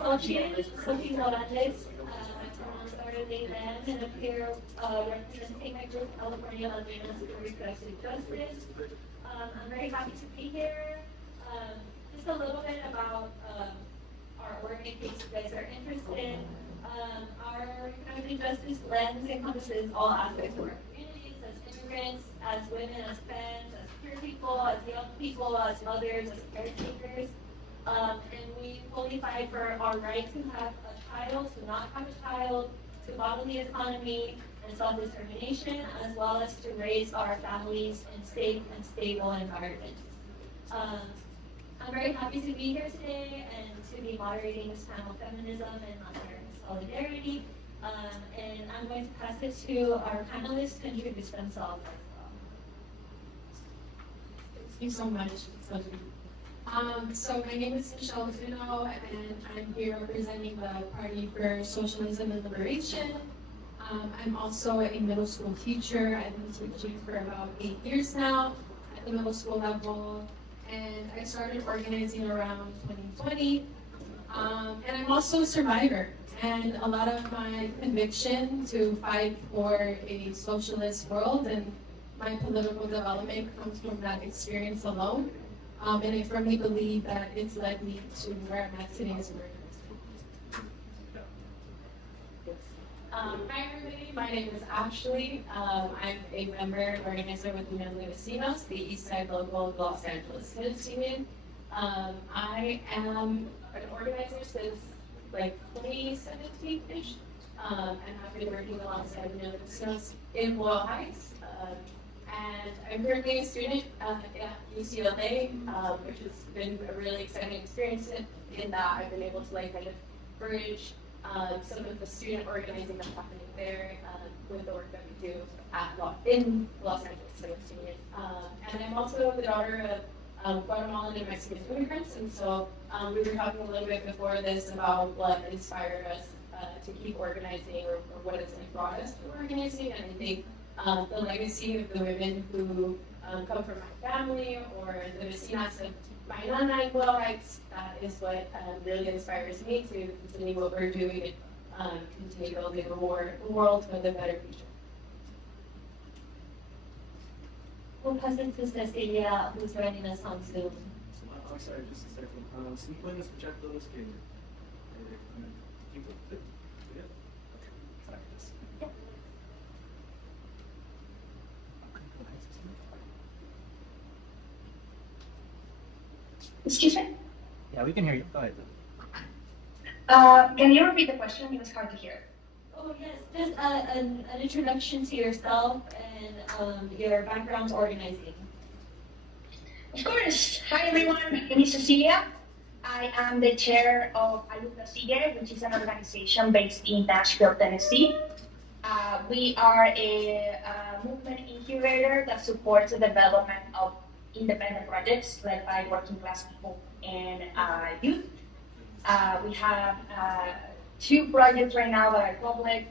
Sophie Morales. I started they them and I'm here representing my group, California Latinas for Reproductive Justice. I'm very happy to be here. Just a little bit about our org in case you guys are interested. Our reproductive justice lens encompasses all aspects of our communities as immigrants, as women, as femmes, as queer people, as young people, as mothers, as caretakers. And we fully fight for our right to have a child, to not have a child, to model the economy and self-determination, as well as to raise our families in safe and stable environments. I'm very happy to be here today and to be moderating this panel, Feminism and Solidarity. And I'm going to pass it to our panelists to introduce themselves as well. Thank you so much, Sophie. So my name is Michelle Zuno, and I'm here representing the Party for Socialism and Liberation. I'm also a middle school teacher. I've been teaching for about 8 years now at the middle school level, and I started organizing around 2020. And I'm also a survivor, and a lot of my conviction to fight for a socialist world and my political development comes from that experience alone. And I firmly believe that it's led me to where I'm at today as an organizer. Hi everybody, my name is Ashley. I'm a member and organizer with Union De Vecinos, the Eastside local of Los Angeles Tenants Union. I am an organizer since like 2017-ish. And I've been working alongside Union De Vecinos in Boyle Heights. And I'm currently a student at UCLA, which has been a really exciting experience in that I've been able to like kind of bridge some of the student organizing that's happening there with the work that we do in Los Angeles Tenants Union. And I'm also the daughter of Guatemalan and Mexican immigrants, and so we were talking a little bit before this about what inspired us to keep organizing or what has brought us to organizing, and I think the legacy of the women who come from my family or the vecinas of my nana in Boyle Heights, that is what really inspires me to continue what we're doing and continue building a world with a better future. We'll pass it to Cecilia, who's joining us on Zoom. I'm sorry, just a second. ¿Sí pueden escuchar todos que Excuse me? Yeah, we can hear you. Go ahead. Can you repeat the question? It was hard to hear. Oh yes, just an introduction to yourself and your background organizing. Of course. Hi everyone, my name is Cecilia. I am the chair of A Luta Sigue, which is an organization based in Nashville, Tennessee. We are a movement incubator that supports the development of independent projects led by working class people and youth. We have 2 projects right now that are public.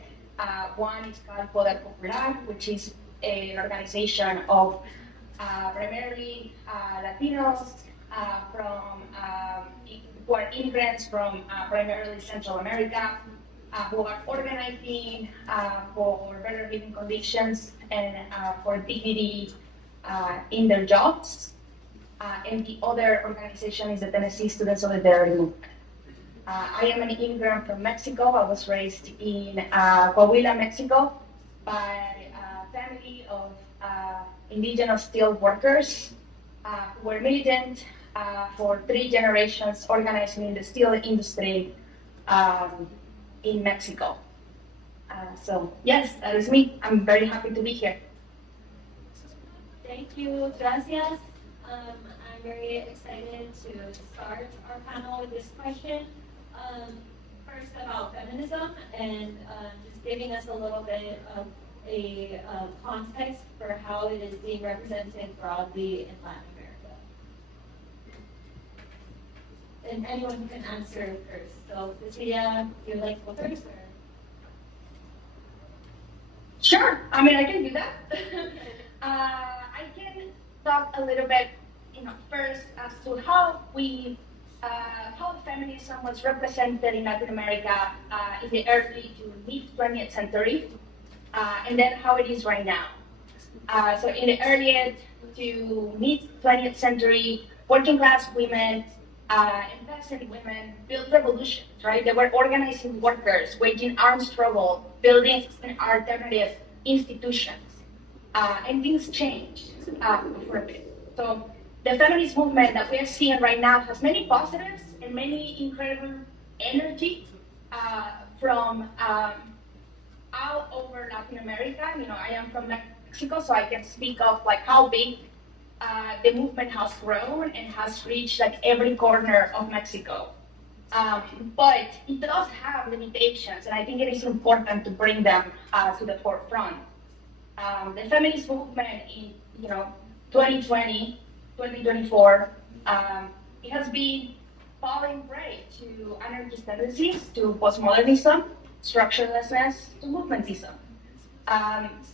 One is called Poder Popular, which is an organization of primarily Latinos who are immigrants from primarily Central America, who are organizing for better living conditions and for dignity in their jobs. And the other organization is the Tennessee Student Solidarity Movement. I am an immigrant from Mexico. I was raised in Coahuila, Mexico, by a family of indigenous steel workers who were militant for 3 generations, organizing in the steel industry in Mexico. So yes, that is me. I'm very happy to be here. Thank you, gracias. I'm very excited to start our panel with this question. First about feminism and just giving us a little bit of a context for how it is being represented broadly in Latin America. And anyone can answer first. So Cecilia, you'd like to go first? Or? Sure, I mean, I can do that. I can talk a little bit, first as to how we how feminism was represented in Latin America in the early to mid 20th century, and then how it is right now. So in the early to mid 20th century, working class women and peasant women built revolutions, right? They were organizing workers, waging armed struggle, building alternative institutions, and things changed for a bit. So the feminist movement that we are seeing right now has many positives and many incredible energy from all over Latin America. You know, I am from Mexico, so I can speak of like how big the movement has grown and has reached like every corner of Mexico. But it does have limitations, and I think it is important to bring them to the forefront. The feminist movement in 2020, 2024, it has been falling prey to anarchist tendencies, to postmodernism, structurelessness, to movementism.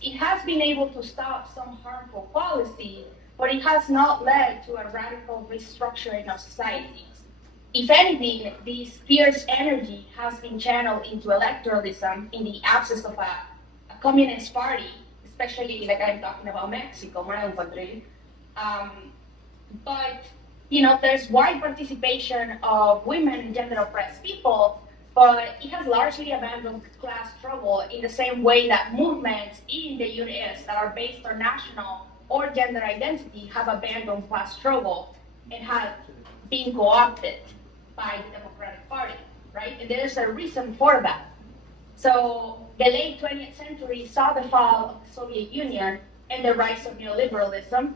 It has been able to stop some harmful policy, but it has not led to a radical restructuring of society. If anything, this fierce energy has been channeled into electoralism in the absence of a communist party, especially like I'm talking about Mexico, my own country. But there's wide participation of women and gender oppressed people, but it has largely abandoned class struggle in the same way that movements in the U.S. that are based on national or gender identity have abandoned class struggle and have been co-opted by the Democratic Party, right? And there's a reason for that. So the late 20th century saw the fall of the Soviet Union and the rise of neoliberalism.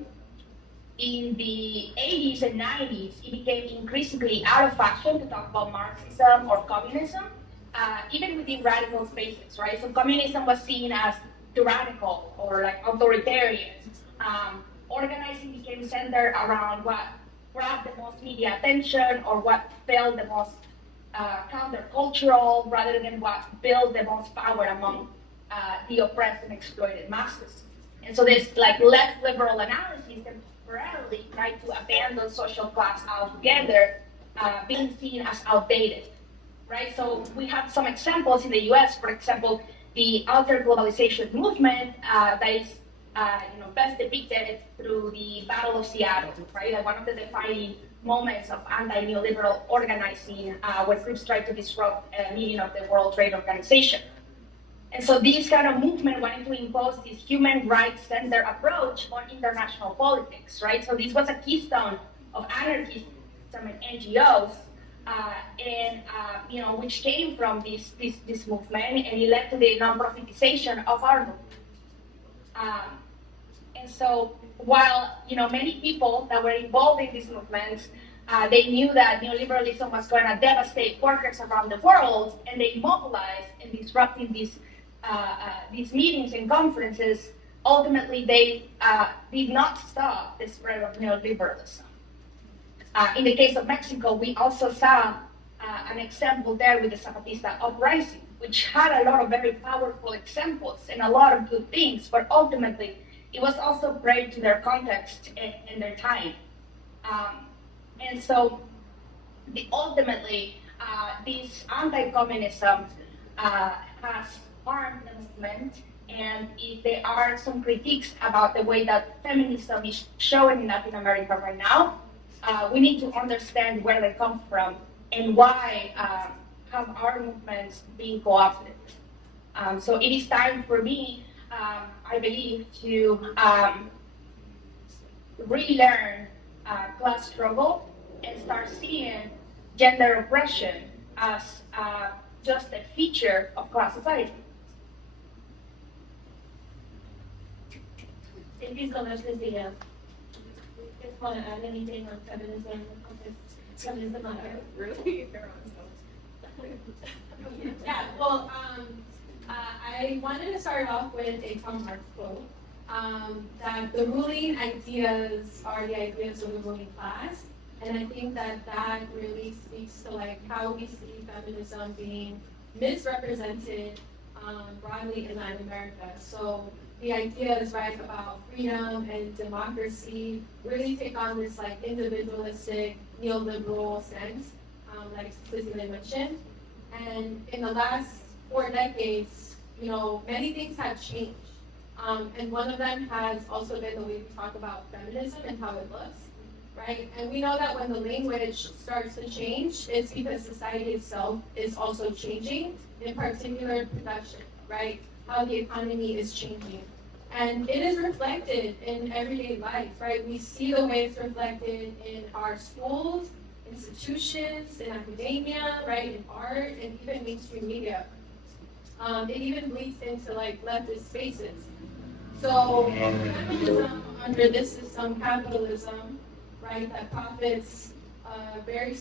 In the 80s and 90s, it became increasingly out of fashion to talk about Marxism or communism, even within radical spaces, right? So communism was seen as tyrannical or like authoritarian. Organizing became centered around what grabbed the most media attention or what felt the most countercultural rather than what built the most power among the oppressed and exploited masses. And so this like left liberal analysis temporarily tried to abandon social class altogether, being seen as outdated, right? So we have some examples in the US, for example, the alter globalization movement that is best depicted through the Battle of Seattle, right? Like one of the defining moments of anti-neoliberal organizing when groups tried to disrupt a meeting of the World Trade Organization. And so this kind of movement wanted to impose this human rights-centered approach on international politics, right? So this was a keystone of anarchism and NGOs, which came from this movement, and it led to the non-profitization of our movement. And so while many people that were involved in these movements, they knew that neoliberalism was going to devastate workers around the world, and they mobilized and disrupting these meetings and conferences. Ultimately, they did not stop the spread of neoliberalism. In the case of Mexico, we also saw an example there with the Zapatista uprising, which had a lot of very powerful examples and a lot of good things, but ultimately it was also prey to their context and their time. And so ultimately, this anti-communism has harmed the movement, and if there are some critiques about the way that feminism is showing in Latin America right now, we need to understand where they come from and why have our movements being co-opted. So it is time for me, I believe, to relearn class struggle and start seeing gender oppression as just a feature of class society. Thank you so much, Cecilia. Just want to add anything on feminism? Feminism on earth? Really? Yeah, well, I wanted to start off with a Karl Marx quote, that the ruling ideas are the ideas of the ruling class, and I think that really speaks to like how we see feminism being misrepresented broadly in Latin America. So the ideas, right, about freedom and democracy really take on this like individualistic, neoliberal sense, like Cecilia mentioned. And in the last 4 decades, many things have changed. And one of them has also been the way we talk about feminism and how it looks, right? And we know that when the language starts to change, it's because society itself is also changing, in particular production, right? How the economy is changing. And it is reflected in everyday life, right? We see the way it's reflected in our schools, institutions, in academia, right? In art, and even mainstream media. It even bleeds into like leftist spaces. So feminism under this system, capitalism, right, that profits a very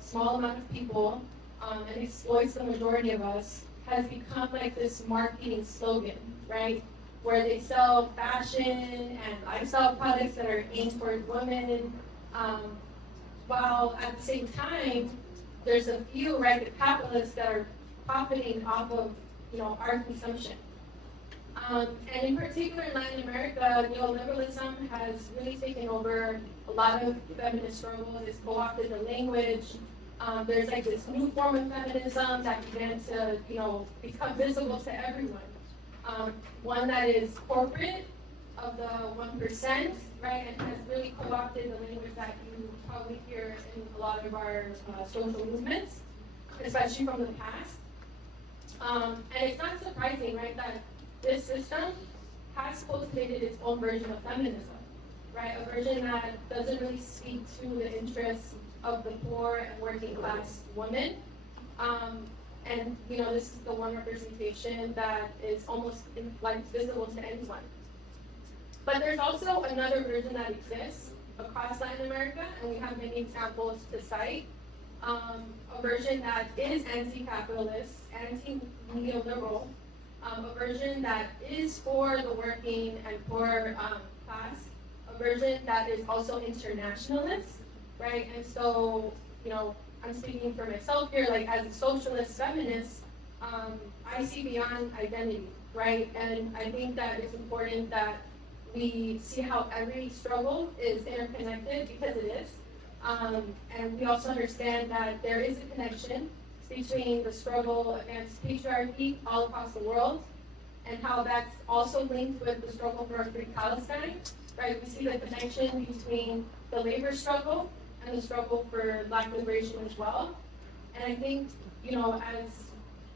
small amount of people and exploits the majority of us, has become like this marketing slogan, right? Where they sell fashion and lifestyle products that are aimed for women, while at the same time, there's a few, right, the capitalists that are profiting off of, our consumption. And in particular in Latin America, neoliberalism has really taken over a lot of feminist struggle. It's co-opted the language. There's like this new form of feminism that began to, become visible to everyone. One that is corporate, of the 1%, right, and has really co-opted the language that you probably hear in a lot of our social movements, especially from the past. And it's not surprising, right, that this system has cultivated its own version of feminism, right? A version that doesn't really speak to the interests of the poor and working class women. And this is the one representation that is almost visible to anyone. But there's also another version that exists across Latin America, and we have many examples to cite. A version that is anti-capitalist, anti-neoliberal, a version that is for the working and poor class, a version that is also internationalist, right? And so, I'm speaking for myself here, like as a socialist feminist, I see beyond identity, right? And I think that it's important that we see how every struggle is interconnected, because it is. And we also understand that there is a connection between the struggle against patriarchy all across the world, and how that's also linked with the struggle for a free Palestine, right? We see the connection between the labor struggle and the struggle for Black liberation as well. And I think, as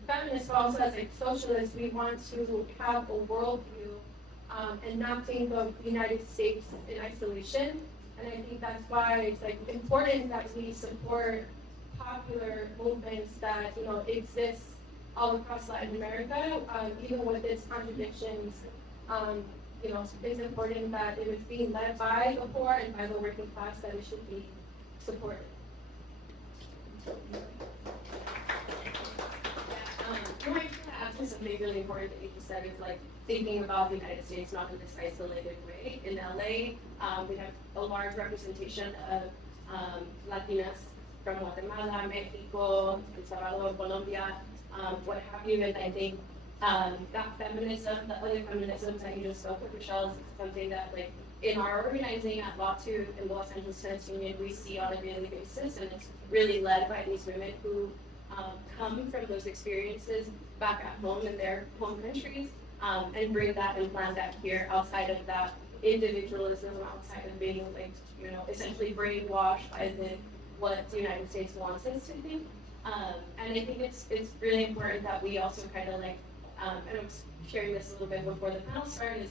feminists, but also as socialists, we want to have a worldview and not think of the United States in isolation. And I think that's why it's important that we support popular movements that exist all across Latin America, even with its contradictions. It's important that if it's being led by the poor and by the working class, that it should be supported. I might add to something really important that you just said, is thinking about the United States not in this isolated way. In LA, we have a large representation of Latinas from Guatemala, Mexico, El Salvador, Colombia, what have you. And I think that feminism, the other feminisms that you just spoke with, Michelle, is something that in our organizing at Law 2 in the Los Angeles Tenants Union, we see on a daily basis, and it's really led by these women who come from those experiences back at home in their home countries, and bring that and plant that here outside of that individualism, outside of being essentially brainwashed by what the United States wants us to think. And I think it's really important that we also kind of and I'm sharing this a little bit before the panel started, is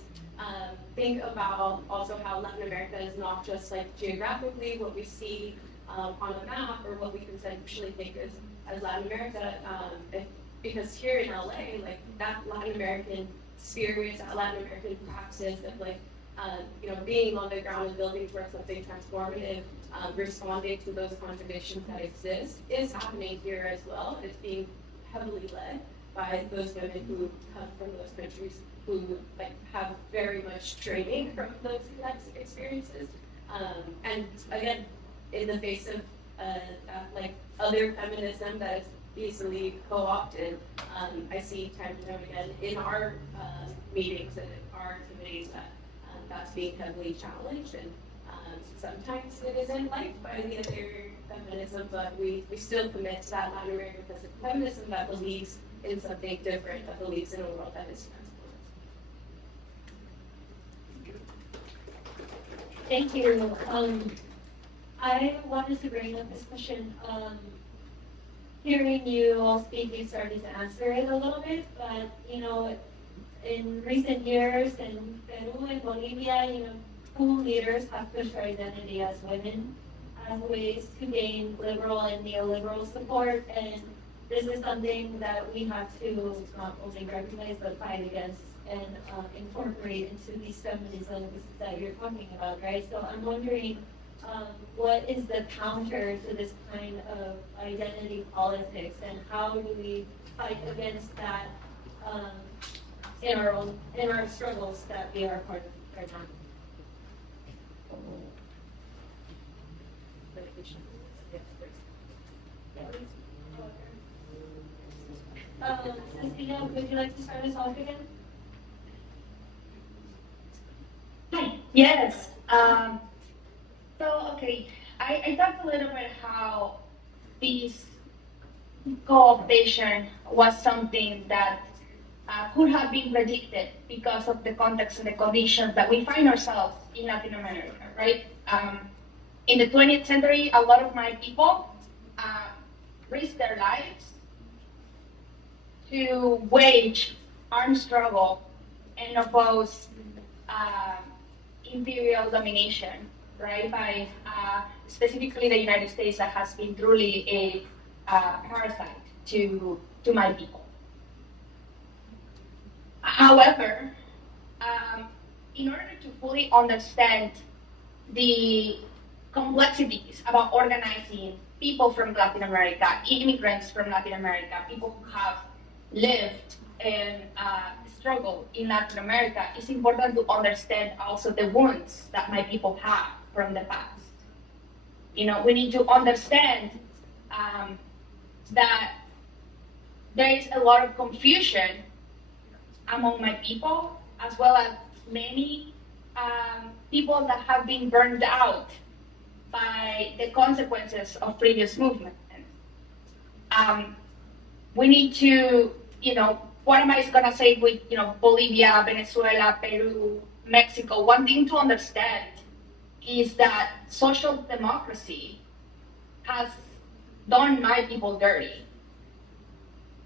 think about also how Latin America is not just geographically what we see on the map, or what we conceptually think as Latin America, because here in LA, that Latin American experience, that Latin American practice of being on the ground and building towards something transformative, responding to those contradictions that exist, is happening here as well. It's being heavily led by those women who come from those countries, who have very much training from those experiences. And again, in the face of that other feminism that is easily co-opted, I see time and time again in our meetings and in our committees that that's being heavily challenged, and sometimes it isn't liked by the other feminism, but we still commit to that Latin American feminism that believes in something different, that believes in a world that is transformed. Thank you. I wanted to bring up this question. Hearing you all speak, you started to answer it a little bit, but in recent years in Peru and Bolivia, school leaders have pushed our identity as women as ways to gain liberal and neoliberal support, and this is something that we have to not only recognize but fight against and incorporate into these feminisms that you're talking about, right? So I'm wondering, what is the counter to this kind of identity politics, and how do we fight against that in our struggles that we are part of right now? Cecilia, would you like to start us off again? Hi. Yes. Okay, I talked a little bit how this co-optation was something that could have been predicted because of the context and the conditions that we find ourselves in Latin America, right? In the 20th century, a lot of my people risked their lives to wage armed struggle and oppose imperial domination, right? By specifically the United States, that has been truly a parasite to my people. However, in order to fully understand the complexities about organizing people from Latin America, immigrants from Latin America, people who have lived and struggled in Latin America, it's important to understand also the wounds that my people have from the past. We need to understand that there is a lot of confusion among my people, as well as many people that have been burned out by the consequences of previous movements. We need to, what am I going to say with, Bolivia, Venezuela, Peru, Mexico? One thing to understand is that social democracy has done my people dirty,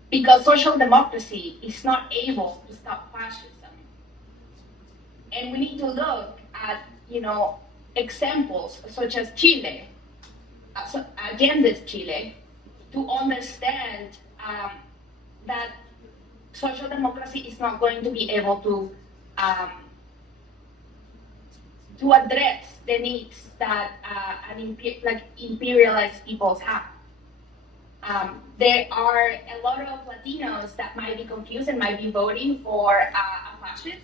because social democracy is not able to stop fascism. And we need to look at, examples such as Chile, Allende's Chile, to understand that social democracy is not going to be able to address the needs that imperialized peoples have. There are a lot of Latinos that might be confused and might be voting for a fascist.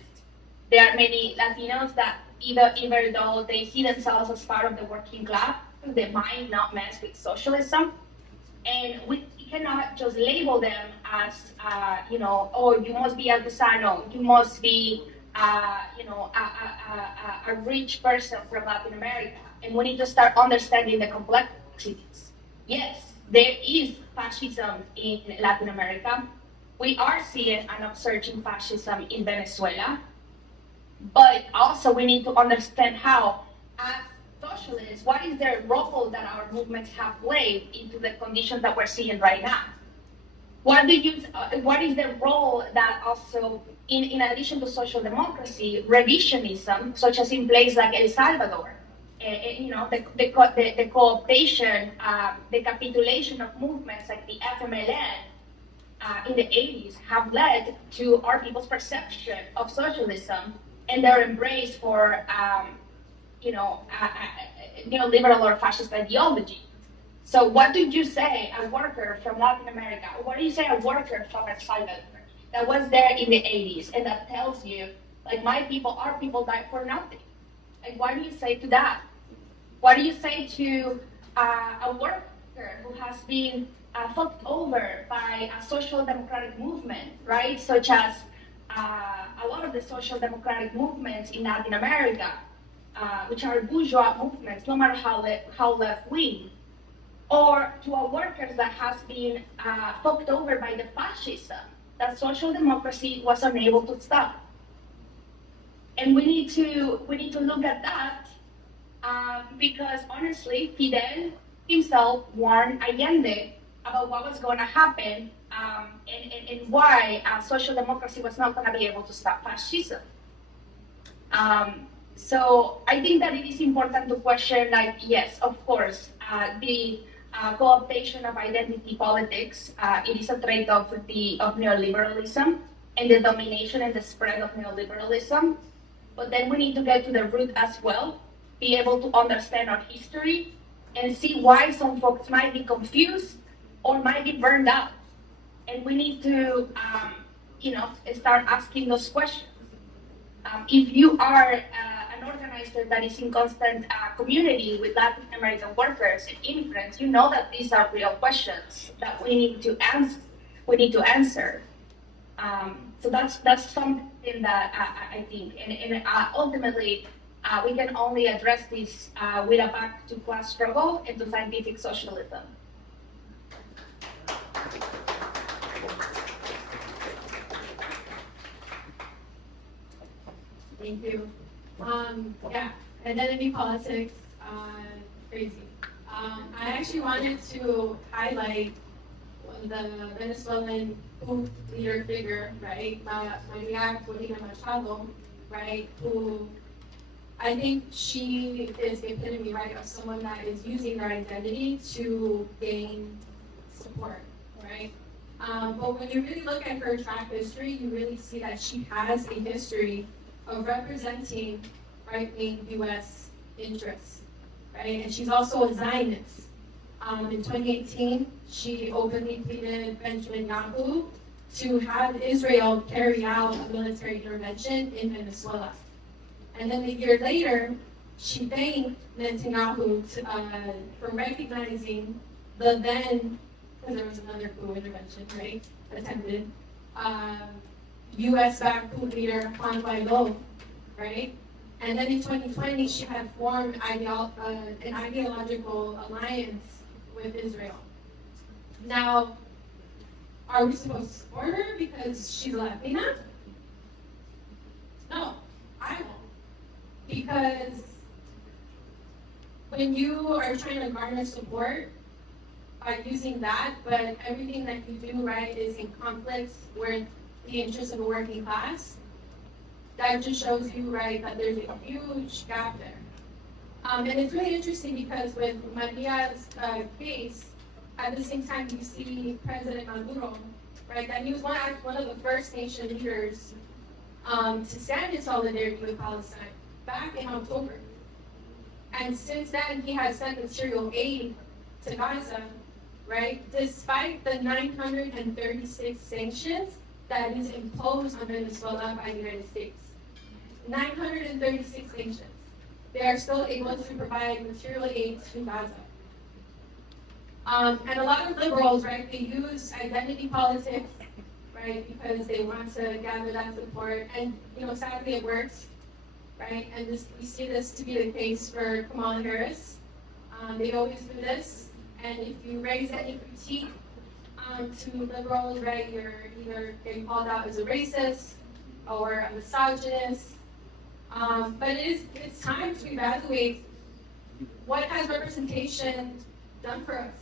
There are many Latinos that even though they see themselves as part of the working class, they might not mess with socialism. And we cannot just label them as, oh, you must be artesano, you must be, a rich person from Latin America. And we need to start understanding the complexities. Yes, there is fascism in Latin America. We are seeing an upsurging fascism in Venezuela. But also we need to understand how, as socialists, what is the role that our movements have played into the conditions that we're seeing right now? What is the role that also, in addition to social democracy, revisionism, such as in places like El Salvador, the co-optation, the capitulation of movements like the FMLN in the 80s have led to our people's perception of socialism and their embrace for, neoliberal or fascist ideology. So what do you say, a worker from Latin America? What do you say, a worker from El Salvador that was there in the 80s and that tells you, like, my people, our people died for nothing? Like, what do you say to that? What do you say to a worker who has been fucked over by by a social democratic movement, right? Such as a lot of the social democratic movements in Latin America, which are bourgeois movements, no matter how left-wing, or to our workers that has been fucked over by the fascism that social democracy was unable to stop. And we need to look at that because honestly, Fidel himself warned Allende about what was going to happen and why social democracy was not going to be able to stop fascism. So I think that it is important to question, like, yes, of course, the co-optation of identity politics, it is a trait of neoliberalism and the domination and the spread of neoliberalism. But then we need to get to the root as well, be able to understand our history and see why some folks might be confused or might be burned out. And we need to, start asking those questions. If you are an organizer that is in constant community with Latin American workers and immigrants, you know that these are real questions that we need to answer. So that's something that I think, and ultimately we can only address this with a back to class struggle and to scientific socialism. Thank you. Yeah, identity politics, crazy. I actually wanted to highlight the Venezuelan youth leader figure, right? Maria Corina Machado, right? Who I think she is the epitome, right, of someone that is using their identity to gain support, right? But when you really look at her track history, you really see that she has a history of representing right-wing U.S. interests, right? And she's also a Zionist. In 2018, she openly pleaded Benjamin Netanyahu to have Israel carry out a military intervention in Venezuela. And then a year later, she thanked Netanyahu for recognizing the then, because there was another coup intervention, right, attempted, U.S.-backed coup leader Juan Guaido, right? And then in 2020, she had formed an ideological alliance with Israel. Now, are we supposed to support her because she's Latina? No, I won't. Because when you are trying to garner support by using that, but everything that you do, right, is in conflict with the interests of the working class, that just shows you, right, that there's a huge gap there. And it's really interesting because with Maria's case, at the same time you see President Maduro, right, that he was one of the First Nation leaders to stand in solidarity with Palestine back in October. And since then, he has sent material aid to Gaza, right, despite the 936 sanctions that is imposed on Venezuela by the United States. 936 sanctions. They are still able to provide material aid to Gaza. And a lot of liberals, right, they use identity politics, right, because they want to gather that support. And, sadly it works, right? And we see this to be the case for Kamala Harris. They always do this. And if you raise any critique to liberals, right, you're either getting called out as a racist or a misogynist. But it's time to evaluate what has representation done for us.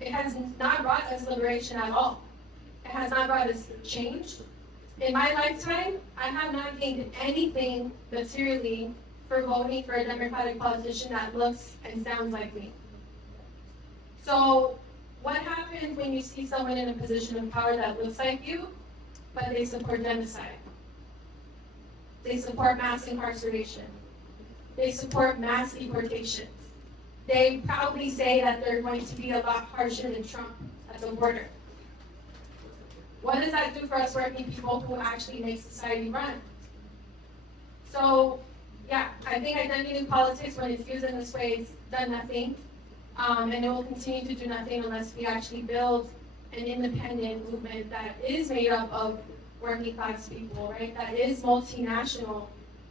It has not brought us liberation at all. It has not brought us change. In my lifetime, I have not gained anything materially for voting for a Democratic politician that looks and sounds like me. So what happens when you see someone in a position of power that looks like you, but they support genocide? They support mass incarceration. They support mass deportations. They proudly say that they're going to be a lot harsher than Trump at the border. What does that do for us working people who actually make society run? So, yeah, I think identity politics, when it's used in this way, has done nothing. And it will continue to do nothing unless we actually build an independent movement that is made up of working class people, right? That is multinational,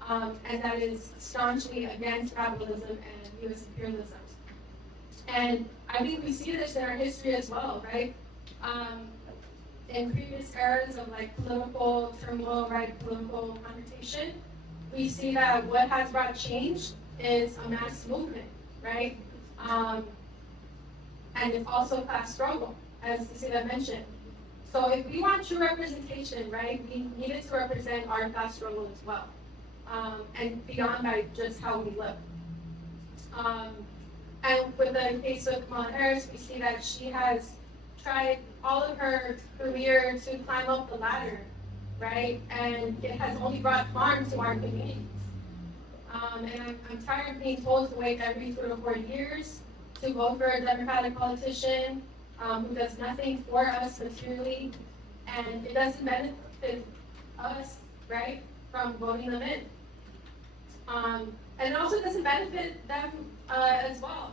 and that is staunchly against capitalism and U.S. imperialism. And I think we see this in our history as well, right? In previous eras of like political turmoil, right, political confrontation, we see that what has brought change is a mass movement, right? And it's also class struggle, as Cecilia mentioned. So if we want true representation, right, we needed to represent our class struggle as well, and beyond by just how we look. And with the case of Kamala Harris, we see that she has tried all of her career to climb up the ladder, right? And it has only brought harm to our communities. And I'm tired of being told to wait every 2 to 4 years to vote for a Democratic politician who does nothing for us materially, and it doesn't benefit us, right, from voting them in. And it also doesn't benefit them as well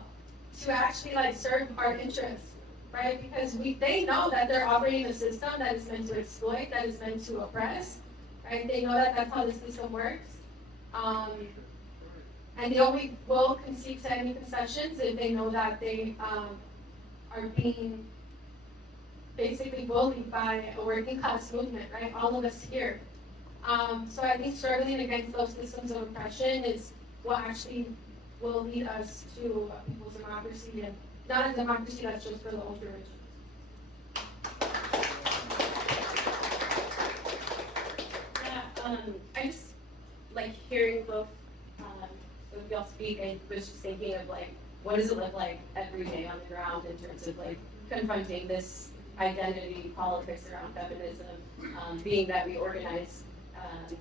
to actually like serve our interests, right? Because they know that they're operating a system that is meant to exploit, that is meant to oppress, right? They know that that's how the system works. And they only will concede to any concessions if they know that they are being basically bullied by a working class movement, right? All of us here. So I think struggling against those systems of oppression is what actually will lead us to a people's democracy, and not a democracy that's just for the ultra rich. Yeah, I just like hearing both of y'all speak. I was just thinking of like, what does it look like every day on the ground in terms of like confronting this identity politics around feminism, being that we organize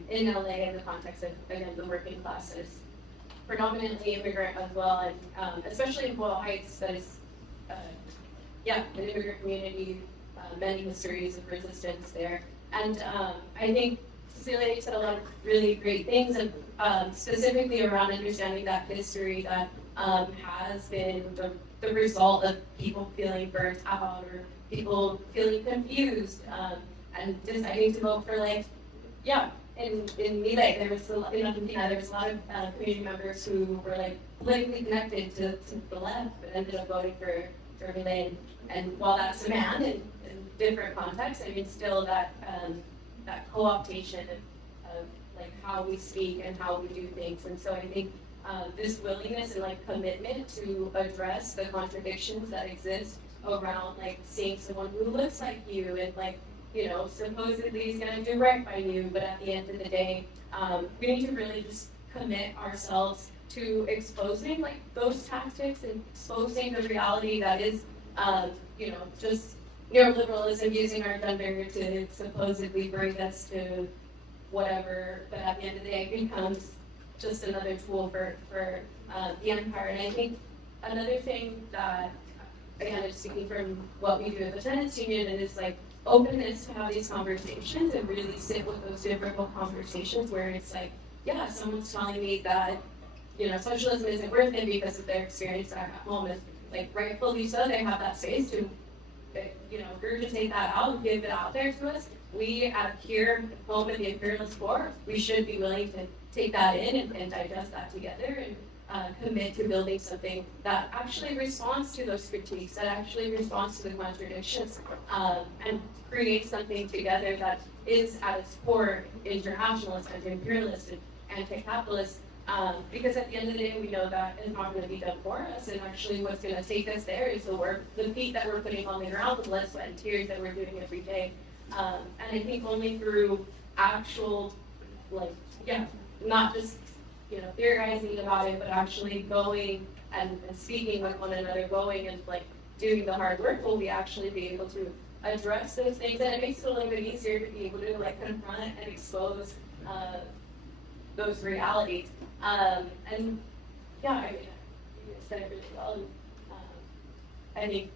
in LA in the context of, again, the working classes, predominantly immigrant as well, and especially in Boyle Heights, that is, an immigrant community, many histories of resistance there. And I think Cecilia said a lot of really great things, and specifically around understanding that history that has been the result of people feeling burnt out or people feeling confused and deciding to vote for in Mile, there was a lot, there was a lot of community members who were like politically connected to the left, but ended up voting for Mile. And while that's a man in different contexts, I mean, still that co-optation of like how we speak and how we do things. And so I think this willingness and like commitment to address the contradictions that exist around like seeing someone who looks like you and like, you know, supposedly is going to do right by you, but at the end of the day, we need to really just commit ourselves to exposing like those tactics and exposing the reality that is, just neoliberalism using our gender to supposedly bring us to whatever, but at the end of the day, it becomes just another tool for the empire. And I think another thing that, again, I'm speaking from what we do at the Tenants Union, is like openness to have these conversations and really sit with those difficult conversations where it's like, yeah, someone's telling me that, socialism isn't worth it because of their experience at home, and like rightfully so, they have that space to, regurgitate that out, give it out there to us. We here home at the Imperialist Core, we should be willing to take that in and digest that together and commit to building something that actually responds to those critiques, that actually responds to the contradictions, and create something together that is at its core internationalist, anti-imperialist, and anti-capitalist. Because at the end of the day, we know that it's not going to be done for us, and actually what's going to take us there is the work, the feet that we're putting on the ground, the blood, sweat, and tears that we're doing every day. And I think only through actual, not just, theorizing about it, but actually going and speaking with one another, going and doing the hard work, will we actually be able to address those things. And it makes it a little bit easier to be able to confront and expose those realities. I mean, you said it really well. And, I think,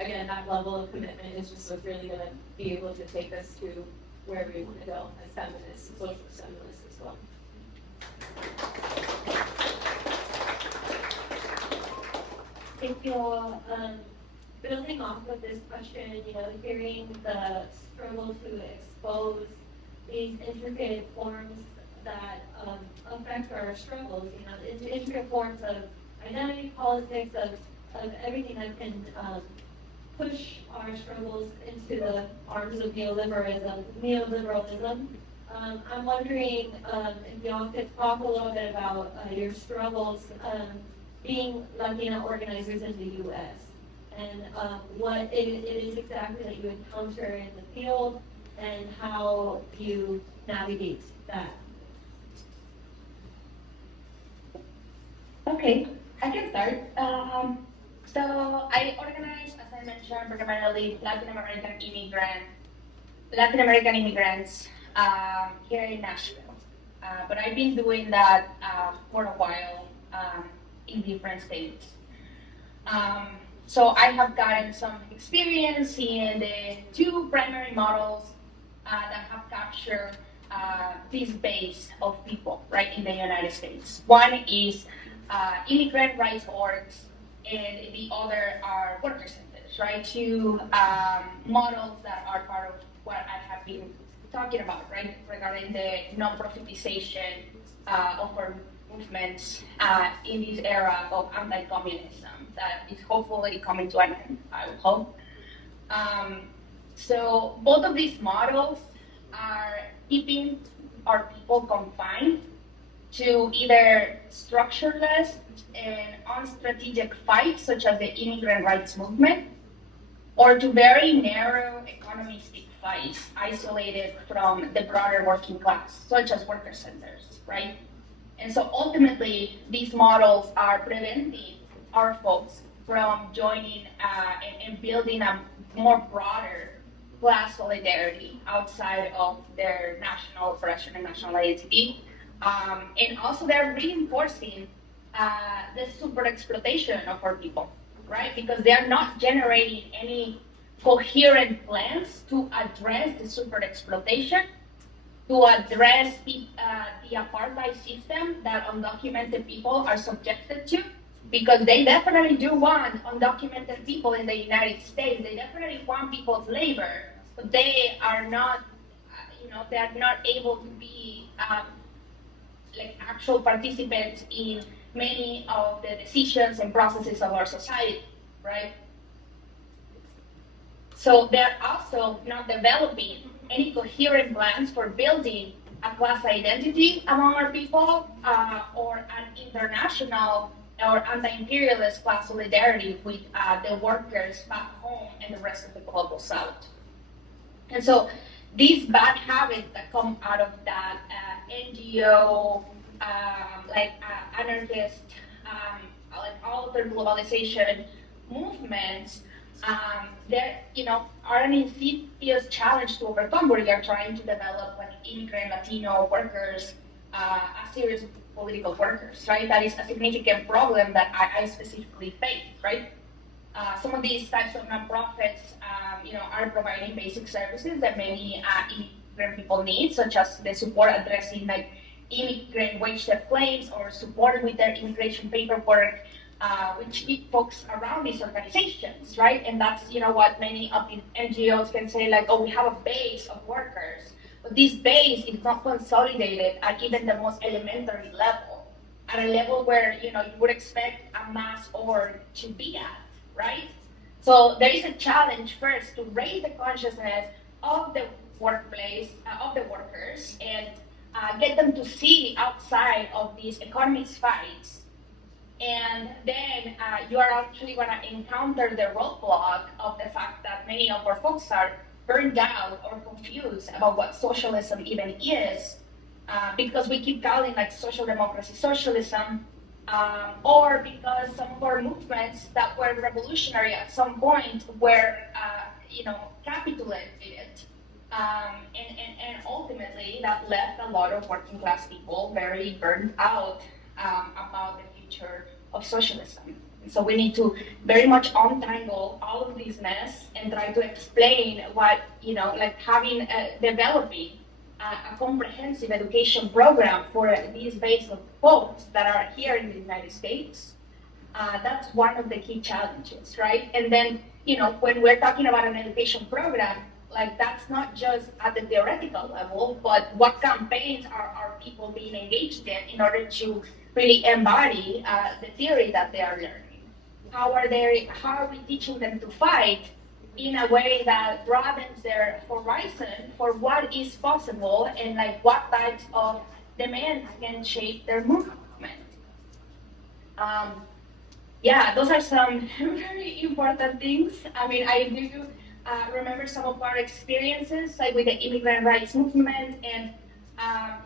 again, that level of commitment is just what's really going to be able to take us to where we want to go as feminists, socialist feminists as well. Thank you all. building off of this question, hearing the struggle to expose these intricate forms that affect our struggles, the intricate forms of identity politics, of everything that can push our struggles into the arms of neoliberalism. I'm wondering if y'all could talk a little bit about your struggles being Latina organizers in the U.S. and what it is exactly that you encounter in the field and how you navigate that. Okay, I can start. So I organize, as I mentioned, primarily Latin American immigrants here in Nashville. But I've been doing that for a while in different states. So I have gotten some experience in the two primary models that have captured this base of people, right, in the United States. One is immigrant rights orgs, and the other are worker centers, right? Two models that are part of what I have been talking about, right, regarding the non-profitization of our movements in this era of anti-communism that is hopefully coming to an end, I would hope. So both of these models are keeping our people confined to either structureless and unstrategic fights, such as the immigrant rights movement, or to very narrow economistic fights isolated from the broader working class, such as worker centers, right? And so ultimately, these models are preventing our folks from joining and building a more broader class solidarity outside of their national oppression and national identity. And also they're reinforcing the super exploitation of our people, right? Because they're not generating any coherent plans to address the super exploitation, to address the apartheid system that undocumented people are subjected to, because they definitely do want undocumented people in the United States. They definitely want people's labor, but they are not, they are not able to be like actual participants in many of the decisions and processes of our society, right? So they're also not developing any coherent plans for building a class identity among our people or an international or anti-imperialist class solidarity with the workers back home and the rest of the global south. And so these bad habits that come out of that NGO, anarchist, all of their globalization movements, are an insidious challenge to overcome. We are trying to develop immigrant Latino workers as serious political workers, right? That is a significant problem that I specifically face, right? Some of these types of nonprofits, are providing basic services that many immigrant people need, such as the support addressing immigrant wage theft claims or support with their immigration paperwork, which keep folks around these organizations, right? And that's, what many of the NGOs can say, we have a base of workers, but this base is not consolidated at even the most elementary level, at a level where, you would expect a mass org to be at, right? So there is a challenge first to raise the consciousness of the workplace, of the workers, and get them to see outside of these economics fights. And then you are actually going to encounter the roadblock of the fact that many of our folks are burned out or confused about what socialism even is, because we keep calling social democracy socialism, or because some of our movements that were revolutionary at some point were, capitulated. And ultimately that left a lot of working class people very burned out about the future of socialism. So we need to very much untangle all of this mess and try to explain what, developing a comprehensive education program for these base of folks that are here in the United States. That's one of the key challenges, right? And then when we're talking about an education program, like that's not just at the theoretical level, but what campaigns are people being engaged in order to really embody the theory that they are learning? How are we teaching them to fight in a way that broadens their horizon for what is possible and like what types of demands can shape their movement? Yeah, those are some very important things. I mean, I do remember some of our experiences, like with the immigrant rights movement, and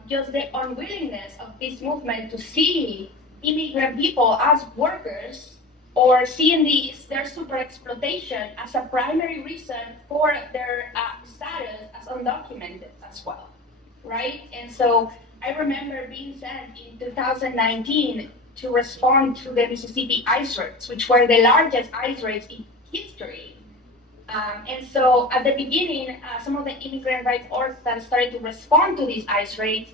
just the unwillingness of this movement to see immigrant people as workers, or seeing their super exploitation as a primary reason for their status as undocumented as well, right? And so I remember being sent in 2019 to respond to the Mississippi ice raids, which were the largest ice raids in history. And so at the beginning, some of the immigrant rights orgs that started to respond to these ice raids,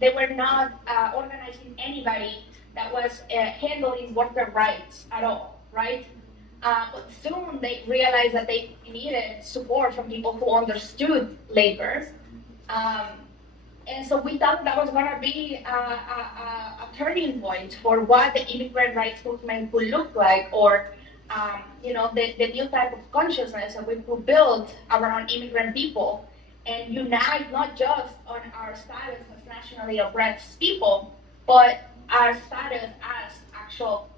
they were not organizing anybody that was handling worker rights at all, right? But soon they realized that they needed support from people who understood labor. And so we thought that was going to be a turning point for what the immigrant rights movement could look like, or the new type of consciousness that we could build around immigrant people and unite not just on our status as nationally oppressed people, but our status as actual,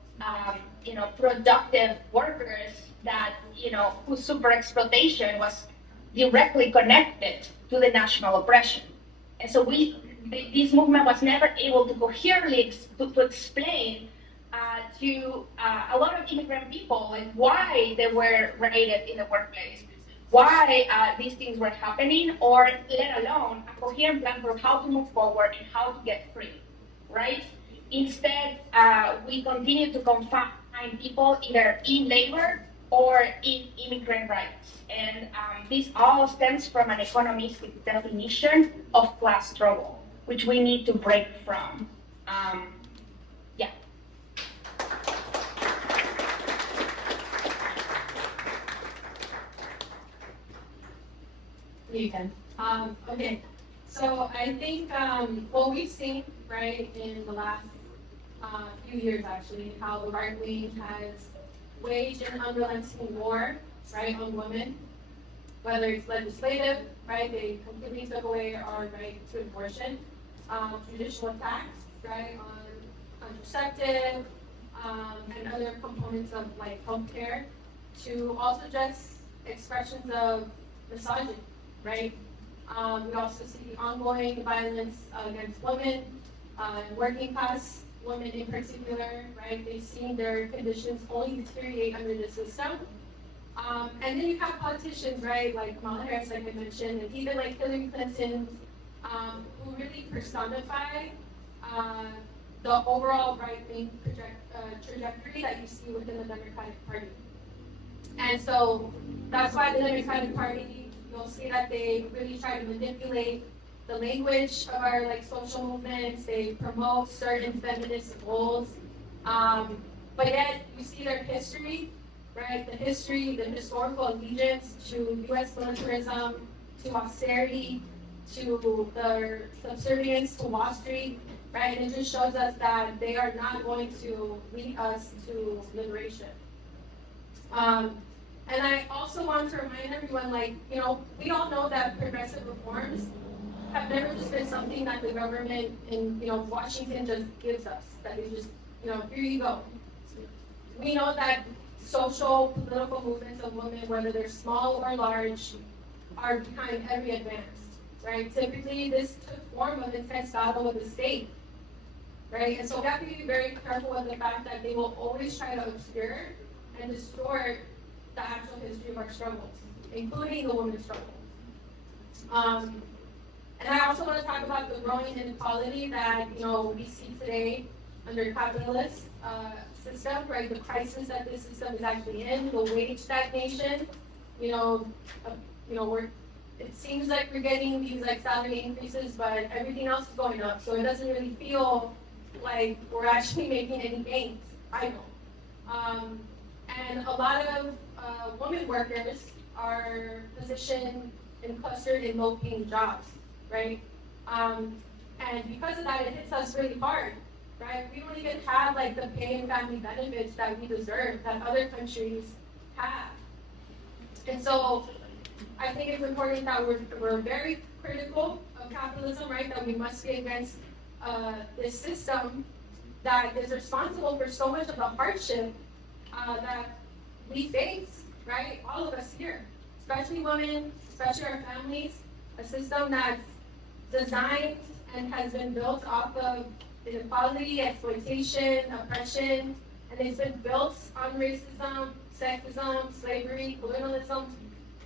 productive workers that, whose super exploitation was directly connected to the national oppression. And so this movement was never able to coherently to explain to a lot of immigrant people like why they were raided in the workplace, why these things were happening, or let alone a coherent plan for how to move forward and how to get free, right? Instead, we continue to confine people either in labor or in immigrant rights. And this all stems from an economistic definition of class struggle, which we need to break from. Yeah. You can. Okay, so I think what we've seen, right, in the last few years actually, how the right wing has waged an unrelenting war, right, on women, whether it's legislative, right, they completely took away our right to abortion, judicial attacks, right, on contraceptive, and other components of like healthcare, to also just expressions of misogyny, right? We also see ongoing violence against women, working class women in particular, right? They've seen their conditions only deteriorate under the system. And then you have politicians, right, like Kamala Harris, like I mentioned, and even like Hillary Clinton, who really personify the overall right-wing trajectory that you see within the Democratic Party. And so that's why the Democratic Party, you'll see that they really try to manipulate the language of our like social movements. They promote certain feminist goals, but yet you see their history, right? The historical allegiance to U.S. militarism, to austerity, to their subservience to Wall Street, right? And it just shows us that they are not going to lead us to liberation. And I also want to remind everyone, like, we all know that progressive reforms have never just been something that the government in, Washington just gives us, that they just, here you go. We know that social, political movements of women, whether they're small or large, are behind every advance, right? Typically, this took form of intense battle with the state, right? And so we have to be very careful with the fact that they will always try to obscure and distort the actual history of our struggles, including the women's struggle. And I also want to talk about the growing inequality that we see today under capitalist system, right? The crisis that this system is actually in, the wage stagnation. It seems like we're getting these like salary increases, but everything else is going up, so it doesn't really feel like we're actually making any gains. I know. And a lot of women workers are positioned and clustered in low-paying jobs, right? And because of that, it hits us really hard, right? We don't even have like the pay and family benefits that we deserve that other countries have. And so I think it's important that we're very critical of capitalism, right? That we must be against this system that is responsible for so much of the hardship that we face, right? All of us here, especially women, especially our families, a system that's designed and has been built off of inequality, exploitation, oppression, and it's been built on racism, sexism, slavery, colonialism,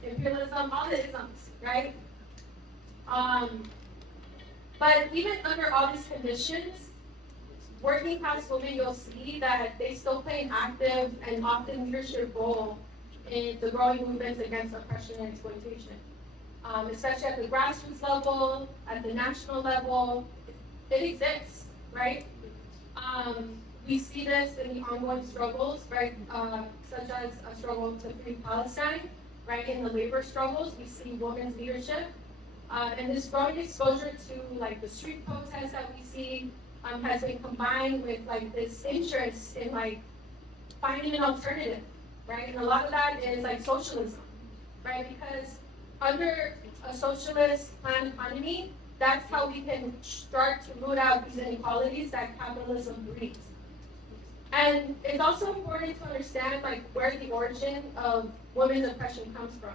imperialism, all the isms, right? But even under all these conditions, working class women, you'll see that they still play an active and often leadership role in the growing movements against oppression and exploitation. Especially at the grassroots level, at the national level, it exists, right? We see this in the ongoing struggles, right? Such as a struggle to free Palestine, right? In the labor struggles, we see women's leadership. And this growing exposure to like the street protests that we see has been combined with like this interest in like finding an alternative, right? And a lot of that is like socialism, right? Because under a socialist planned economy, that's how we can start to root out these inequalities that capitalism breeds. And it's also important to understand like where the origin of women's oppression comes from.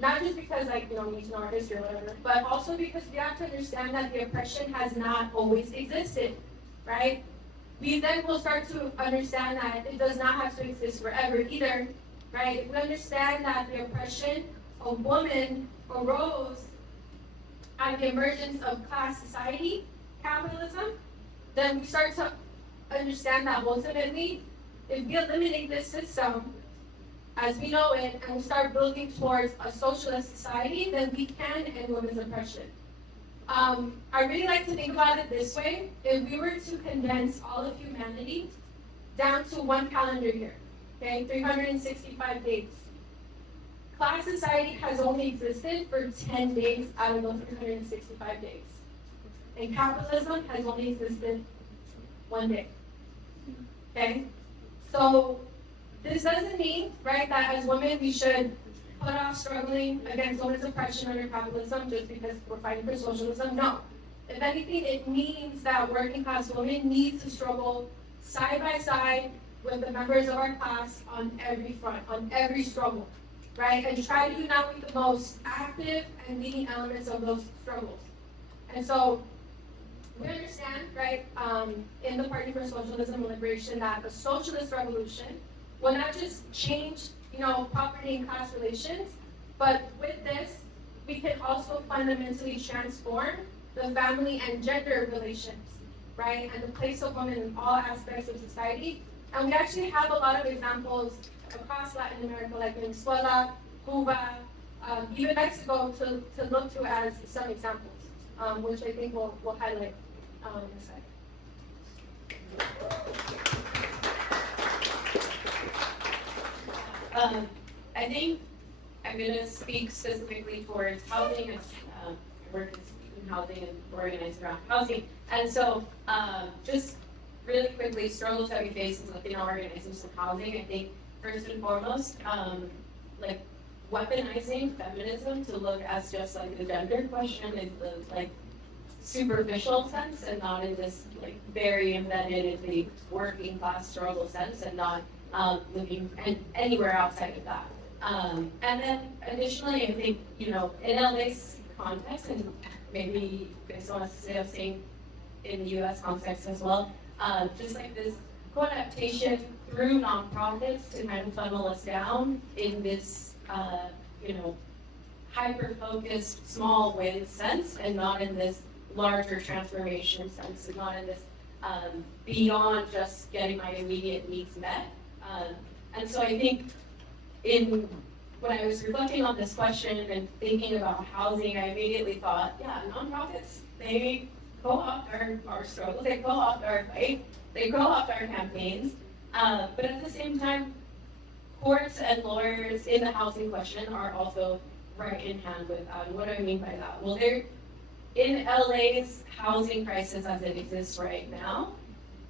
Not just because like, we need to know our history or whatever, but also because we have to understand that the oppression has not always existed, right? We then will start to understand that it does not have to exist forever either, right? If we understand that the oppression of women arose at the emergence of class society, capitalism, then we start to understand that ultimately, if we eliminate this system as we know it, and we start building towards a socialist society, then we can end women's oppression. I really like to think about it this way. If we were to condense all of humanity down to one calendar year, okay, 365 days, class society has only existed for 10 days out of those 365 days. And capitalism has only existed 1 day. Okay? So this doesn't mean, right, that as women we should put off struggling against women's oppression under capitalism just because we're fighting for socialism. No. If anything, it means that working class women need to struggle side by side with the members of our class on every front, on every struggle, right? And try to unite with the most active and leading elements of those struggles. And so we understand, right, in the Party for Socialism and Liberation that a socialist revolution will not just change, property and class relations, but with this, we can also fundamentally transform the family and gender relations, right, and the place of women in all aspects of society. And we actually have a lot of examples across Latin America, like Venezuela, Cuba, even Mexico, to look to as some examples, which I think we'll highlight in a second. I think I'm going to speak specifically towards housing. I work in housing and organized around housing. And so just really quickly, struggles that we face as Latino organizations in housing, I think first and foremost, like weaponizing feminism to look as just like the gender question in the like superficial sense and not in this like very embedded in the working class struggle sense and not living anywhere outside of that. And then additionally, I think, in LA's context, and maybe based on what I'm saying in the US context as well, just like this co-adaptation through nonprofits to kind of funnel us down in this, hyper-focused small win sense and not in this larger transformation sense and not in this beyond just getting my immediate needs met. And so I think when I was reflecting on this question and thinking about housing, I immediately thought, yeah, nonprofits, they co-opt our struggles, they co-opt our fight, they co-opt our campaigns, but at the same time, courts and lawyers in the housing question are also right in hand with that. And what do I mean by that? Well, they're in LA's housing crisis as it exists right now.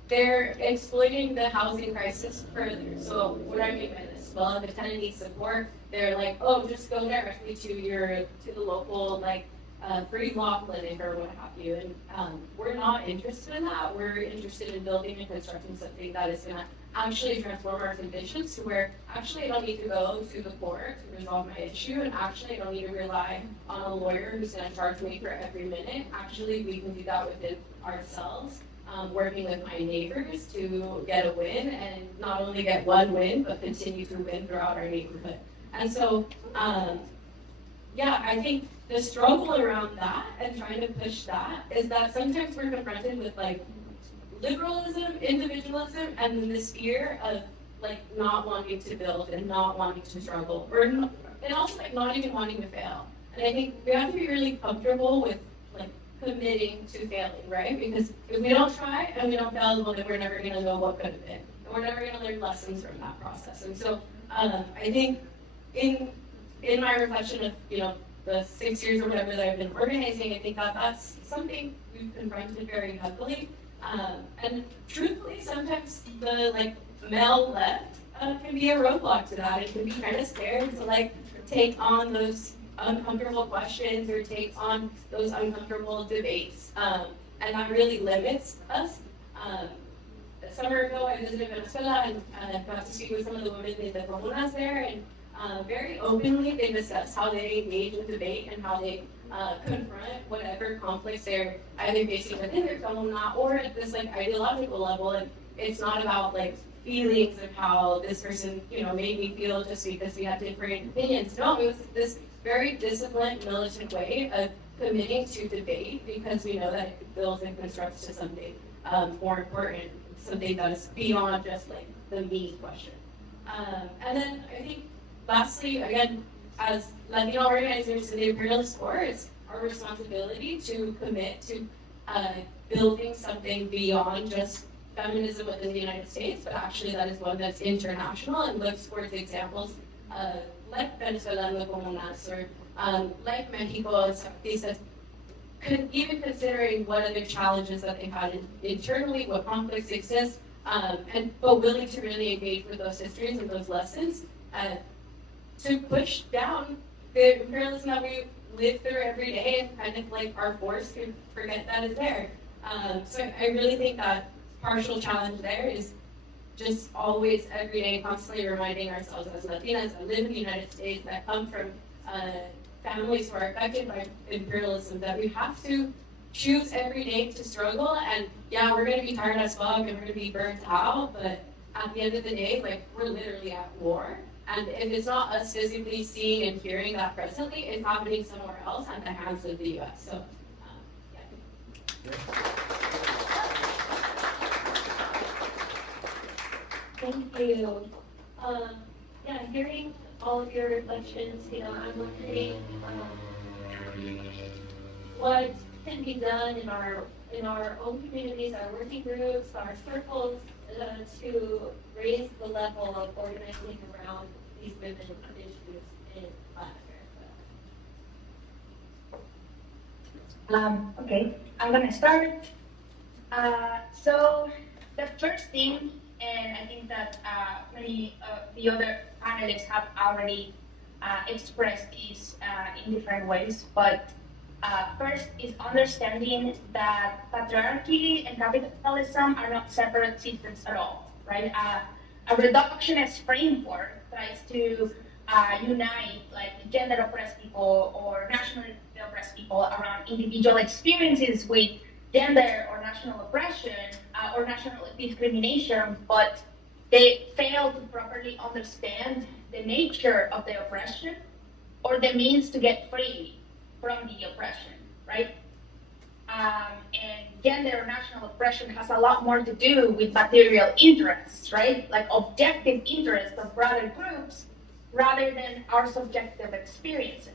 They're exploiting the housing crisis further. So what do I mean by this? Well, if a tenant needs support, they're like, oh, just go directly to the local free law clinic or what have you. And we're not interested in that. We're interested in building and constructing something that is going to actually transform our conditions to where actually I don't need to go to the court to resolve my issue, and actually I don't need to rely on a lawyer who's going to charge me for every minute. Actually, we can do that within ourselves. Working with my neighbors to get a win, and not only get one win, but continue to win throughout our neighborhood. And so, I think the struggle around that and trying to push that is that sometimes we're confronted with liberalism, individualism, and then this fear of not wanting to build and not wanting to struggle, and also not even wanting to fail. And I think we have to be really comfortable with committing to failing, right? Because if we don't try and we don't fail, well, then we're never going to know what could have been, and we're never going to learn lessons from that process. And so, I think in my reflection of the 6 years or whatever that I've been organizing, I think that that's something we've confronted very heavily. And truthfully, sometimes the male left can be a roadblock to that. It can be kind of scared to take on those uncomfortable questions or take on those uncomfortable debates. And that really limits us. A summer ago, I visited Venezuela and got to speak with some of the women in the comunas there, and very openly they discuss how they engage in debate and how they confront whatever conflicts they're either facing within their comuna or at this ideological level. And it's not about feelings of how this person made me feel just because we had different opinions. No, it was this very disciplined, militant way of committing to debate because we know that it builds and constructs to something more important, something that is beyond just the me question. And then I think lastly, again, as Latino organizers in the Imperialist War, it's our responsibility to commit to building something beyond just feminism within the United States, but actually that is one that's international and looks towards examples like Venezuela Comunas or like Mexico and Zapatistas, even considering what other challenges that they've had internally, what conflicts exist, but willing to really engage with those histories and those lessons to push down the imperialism that we live through every day and kind of are forced to forget that is there. So I really think that partial challenge there is just always every day constantly reminding ourselves as Latinas that live in the United States, that come from families who are affected by imperialism, that we have to choose every day to struggle. And yeah, we're going to be tired as fuck and we're going to be burnt out, but at the end of the day, we're literally at war. And if it's not us physically seeing and hearing that presently, it's happening somewhere else at the hands of the U.S. So, yeah. Thank you. Hearing all of your reflections, I'm wondering what can be done in our own communities, our working groups, our circles, to raise the level of organizing around these women issues in Latin America. Okay, I'm gonna start. So the first thing, and I think that many of the other panelists have already expressed this in different ways, but first is understanding that patriarchy and capitalism are not separate systems at all, right? A reductionist framework tries to unite gender oppressed people or nationally oppressed people around individual experiences with gender or national oppression or national discrimination, but they fail to properly understand the nature of the oppression or the means to get free from the oppression, right? And gender or national oppression has a lot more to do with material interests, right? Objective interests of broader groups rather than our subjective experiences.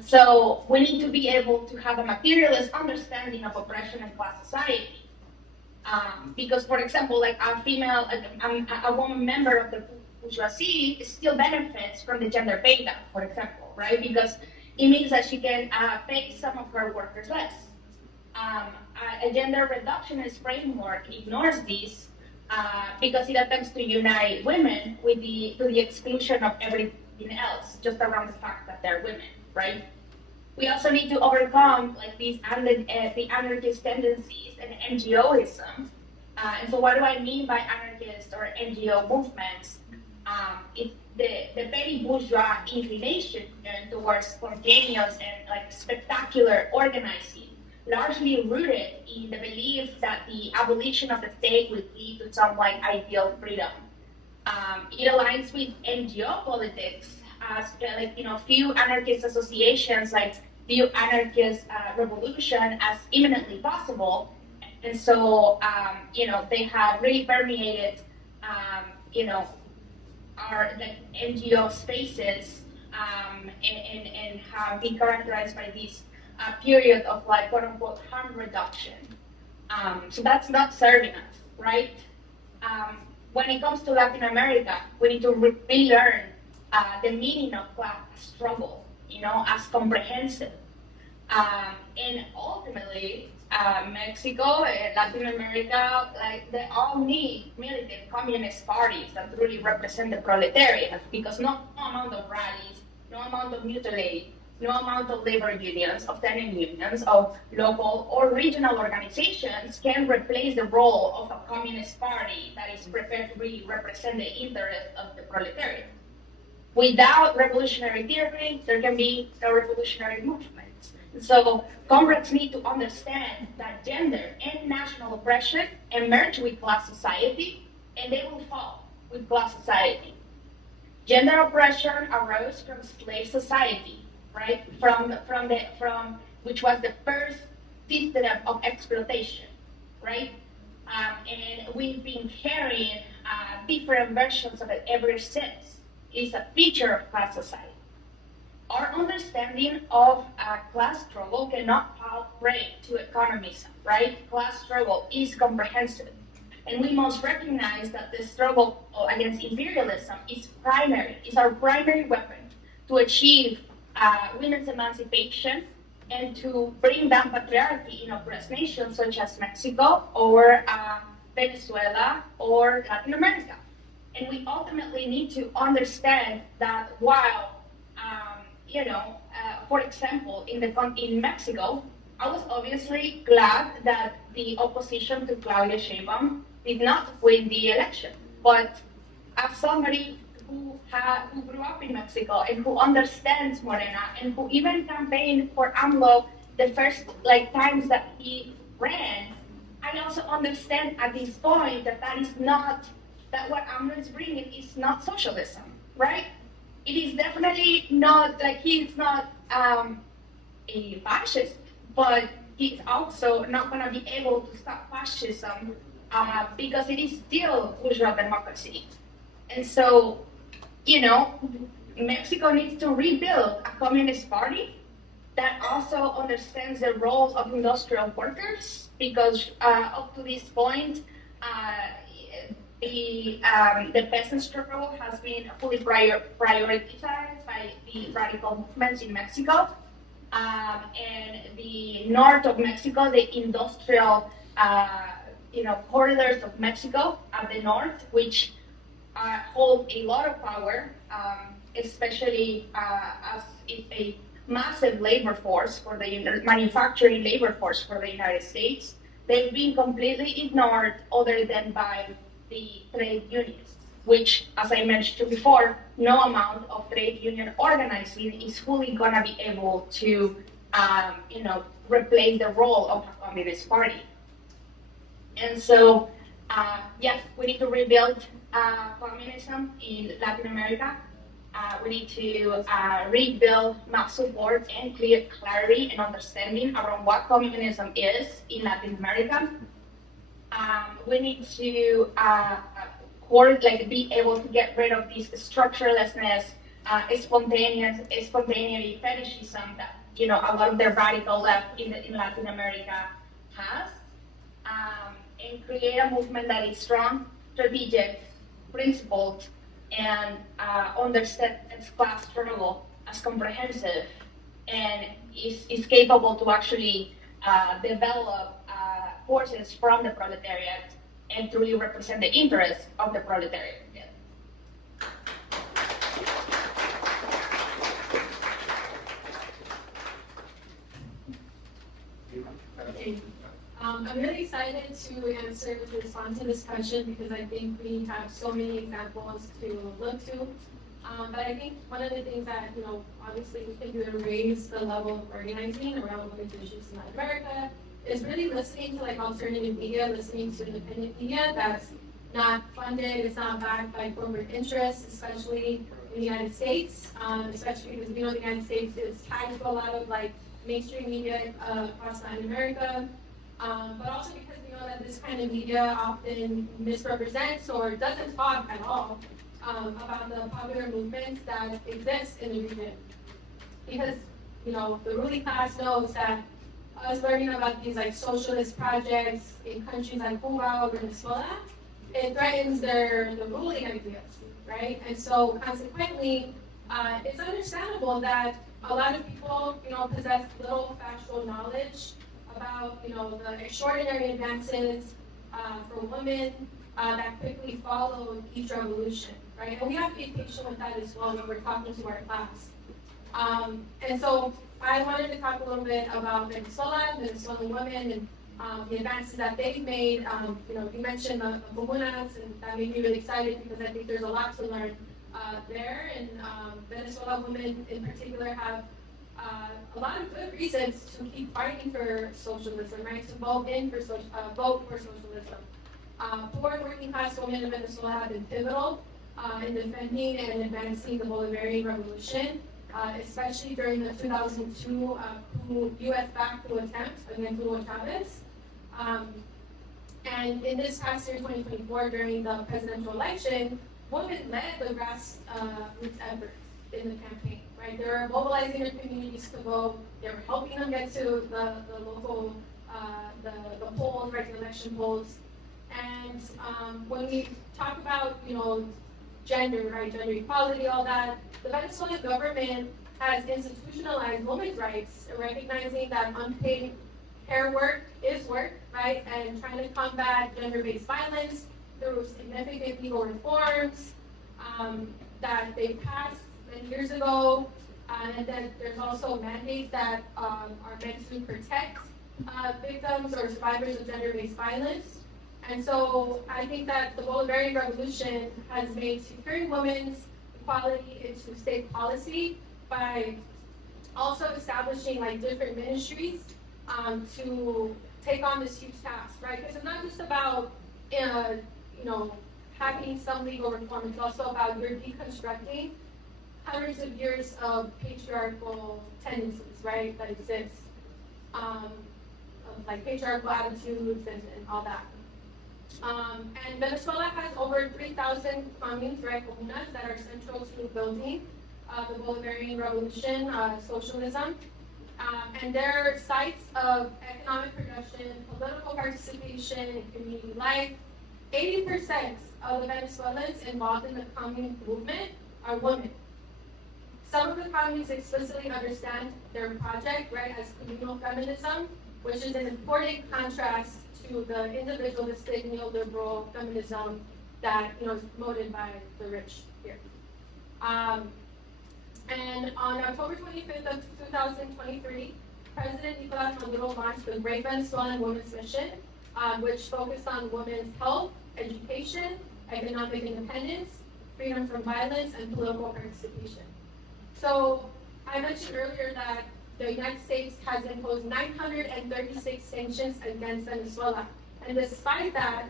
So we need to be able to have a materialist understanding of oppression and class society. Because, for example, a woman member of the bourgeoisie still benefits from the gender pay gap, for example, right? Because it means that she can pay some of her workers less. A gender reductionist framework ignores this because it attempts to unite women to the exclusion of everything else, just around the fact that they're women, right? We also need to overcome like the anarchist tendencies and NGOism. And so what do I mean by anarchist or NGO movements? It's the petty bourgeois inclination towards spontaneous and like spectacular organizing, largely rooted in the belief that the abolition of the state would lead to some like ideal freedom. It aligns with NGO politics as few anarchist associations like view anarchist revolution as imminently possible, and so they have really permeated our like NGO spaces and have been characterized by this period of like quote unquote harm reduction. So that's not serving us, right? When it comes to Latin America, we need to relearn the meaning of class struggle, as comprehensive. And ultimately, Mexico and Latin America, like they all need militant communist parties that really represent the proletariat, because no amount of rallies, no amount of mutual aid, no amount of labor unions, of tenant unions, of local or regional organizations can replace the role of a communist party that is prepared to really represent the interests of the proletariat. Without revolutionary theory, there can be no revolutionary movements. So comrades need to understand that gender and national oppression emerge with class society, and they will fall with class society. Gender oppression arose from slave society, right? From which was the first system of exploitation, right? And we've been carrying different versions of it ever since. It's a feature of class society. Our understanding of class struggle cannot fall prey to economism, right? Class struggle is comprehensive. And we must recognize that the struggle against imperialism is primary, is our primary weapon to achieve women's emancipation and to bring down patriarchy in oppressed nations such as Mexico or Venezuela or Latin America. And we ultimately need to understand that while, for example, in Mexico, I was obviously glad that the opposition to Claudia Sheinbaum did not win the election. But as somebody who grew up in Mexico and who understands Morena and who even campaigned for AMLO the first times that he ran, I also understand at this point that what AMLO is bringing is not socialism, right? It is definitely not, he's not a fascist, but he's also not going to be able to stop fascism because it is still bourgeois democracy. And so, Mexico needs to rebuild a communist party that also understands the roles of industrial workers, because up to this point, the peasant struggle has been fully prioritized by the radical movements in Mexico. And the north of Mexico, the industrial, corridors of Mexico at the north, which hold a lot of power, especially as a massive labor force for the manufacturing labor force for the United States. They've been completely ignored other than by the trade unions, which, as I mentioned before, no amount of trade union organizing is fully going to be able to, replace the role of a communist party. And so, we need to rebuild communism in Latin America. We need to rebuild mass support and clear clarity and understanding around what communism is in Latin America. We need to be able to get rid of this structurelessness, spontaneity, fetishism that a lot of the radical left in Latin America has, and create a movement that is strong, strategic, principled, and understand its class struggle as comprehensive and is capable to actually develop forces from the proletariat and truly represent the interests of the proletariat. Okay. I'm really excited to respond to this question because I think we have so many examples to look to. But I think one of the things that, obviously we can do to raise the level of organizing around women's issues in Latin America is really listening to alternative media, listening to independent media that's not funded, it's not backed by corporate interests, especially in the United States, especially because the United States is tied to a lot of mainstream media across Latin America. But also because we know that this kind of media often misrepresents or doesn't talk at all about the popular movements that exist in the region. Because, the ruling class knows that us learning about these socialist projects in countries like Cuba or Venezuela, it threatens the ruling ideas, right? And so consequently, it's understandable that a lot of people, possess little factual knowledge about, the extraordinary advances for women that quickly followed each revolution, right? And we have to be patient with that as well when we're talking to our class. And so I wanted to talk a little bit about Venezuela, Venezuelan women, and the advances that they've made. You mentioned the comunas, and that made me really excited because I think there's a lot to learn there. And Venezuela women in particular have a lot of good reasons to keep fighting for socialism, right? To vote for socialism. Poor and working class women in Venezuela have been pivotal in defending and advancing the Bolivarian Revolution, especially during the 2002 U.S.-backed coup attempt against Hugo Chavez. And in this past year, 2024, during the presidential election, women led the grassroots efforts in the campaign, right? They were mobilizing their communities to vote. They were helping them get to the local, the polls, right, the election polls. And when we talk about, gender, right, gender equality, all that, the Venezuelan government has institutionalized women's rights, recognizing that unpaid care work is work, right, and trying to combat gender-based violence through significant legal reforms that they passed many years ago, and then there's also mandates that are meant to protect victims or survivors of gender-based violence. And so I think that the Bolivarian Revolution has made securing women's equality into state policy by also establishing different ministries to take on this huge task, right? Because it's not just about having some legal reform, it's also about you're deconstructing hundreds of years of patriarchal tendencies, right, that exist, of patriarchal attitudes and all that. And Venezuela has over 3,000 communes, right, comunas, that are central to building the Bolivarian Revolution, socialism. And they're sites of economic production, political participation, and community life. 80% of the Venezuelans involved in the commune movement are women. Some of the communes explicitly understand their project, right, as communal feminism, which is an important contrast to the individualistic neoliberal feminism that is promoted by the rich here. And on October 25th of 2023, President Nicolas Maduro launched the Great Venezuelan Women's Mission, which focused on women's health, education, economic independence, freedom from violence, and political participation. So I mentioned earlier that the United States has imposed 936 sanctions against Venezuela. And despite that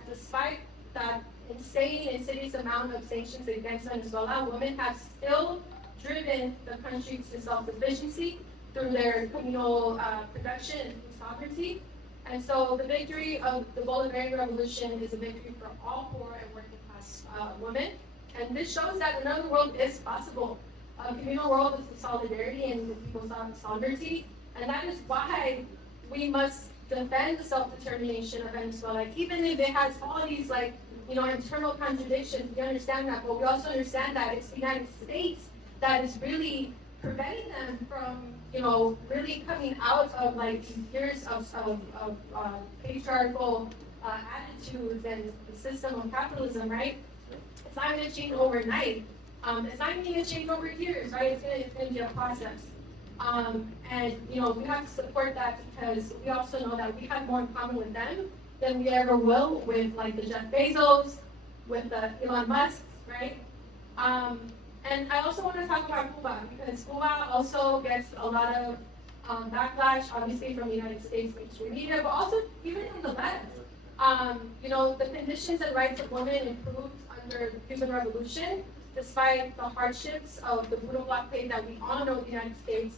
insane, insidious amount of sanctions against Venezuela, women have still driven the country to self-sufficiency through their communal production and food sovereignty. And so the victory of the Bolivarian Revolution is a victory for all poor and working class women. And this shows that another world is possible. A communal world with solidarity and with people's sovereignty. And that is why we must defend the self-determination of Venezuela, even if it has all these internal contradictions. We understand that, but we also understand that it's the United States that is really preventing them from, really coming out of like these years of patriarchal attitudes and the system of capitalism, right? It's not going to change overnight. It's not even going to change over years, right? It's going to be a process. And we have to support that because we also know that we have more in common with them than we ever will with like the Jeff Bezos, with the Elon Musk, right? And I also want to talk about Cuba because Cuba also gets a lot of backlash, obviously from the United States mainstream media, but also even from the West. The conditions and rights of women improved under the Cuban Revolution, despite the hardships of the brutal blockade that we all know the United States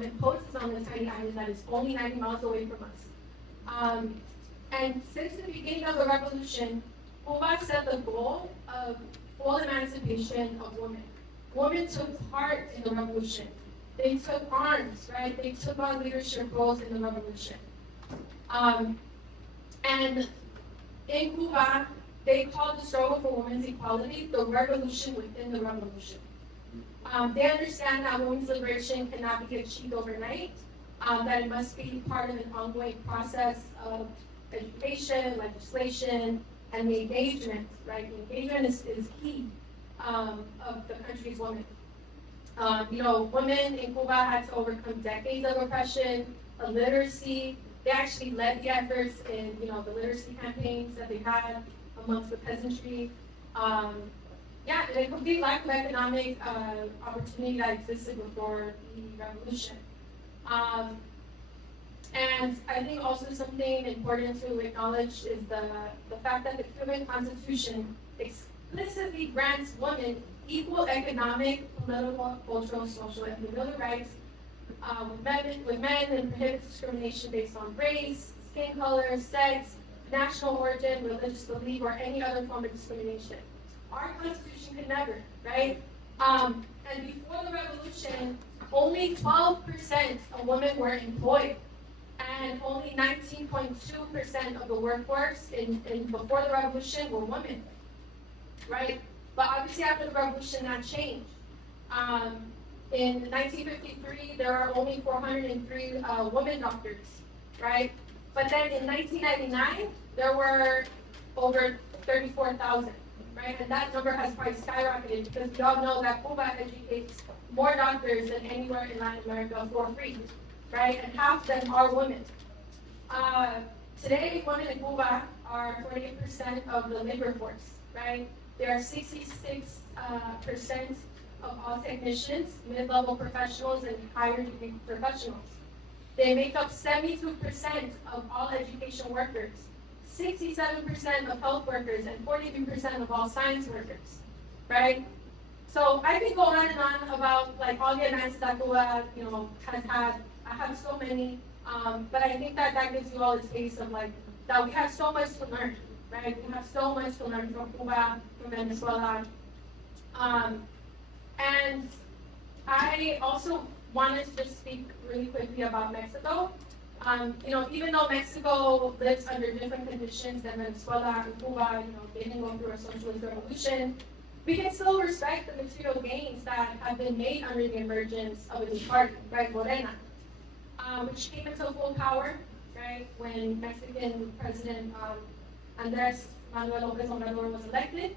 imposes on the tiny island that is only 90 miles away from us. And since the beginning of the revolution, Cuba set the goal of full emancipation of women. Women took part in the revolution. They took arms, right? They took on leadership roles in the revolution. And in Cuba, they called the struggle for women's equality the revolution within the revolution. They understand that women's liberation cannot be achieved overnight, that it must be part of an ongoing process of education, legislation, and the engagement, right? The engagement is key of the country's women. Women in Cuba had to overcome decades of oppression, illiteracy. They actually led the efforts in, the literacy campaigns that they had amongst the peasantry. And a complete lack of economic opportunity that existed before the revolution. And I think also something important to acknowledge is the fact that the Cuban Constitution explicitly grants women equal economic, political, cultural, social, and familial rights with men and prohibits discrimination based on race, skin color, sex, national origin, religious belief, or any other form of discrimination. Our Constitution could never, right? And before the revolution, only 12% of women were employed, and only 19.2% of the workforce in before the revolution were women, right? But obviously after the revolution, that changed. In 1953, there were only 403 women doctors, right? But then in 1999, there were over 34,000, right? And that number has probably skyrocketed because we all know that Cuba educates more doctors than anywhere in Latin America for free, right? And half of them are women. Today, women in Cuba are 48% of the labor force, right? They are 66% of all technicians, mid-level professionals, and higher degree professionals. They make up 72% of all education workers, 67% of health workers, and 43% of all science workers, right? So I can go on and on about like all the advances that Cuba, has had. I have so many, but I think that gives you all a taste of like that we have so much to learn, right? We have so much to learn from Cuba, from Venezuela, and I also wanted to just speak really quickly about Mexico. Even though Mexico lives under different conditions than Venezuela and Cuba, they didn't go through a socialist revolution, we can still respect the material gains that have been made under the emergence of a new party, right, Morena, which came into full power, right, when Mexican President Andrés Manuel López Obrador was elected.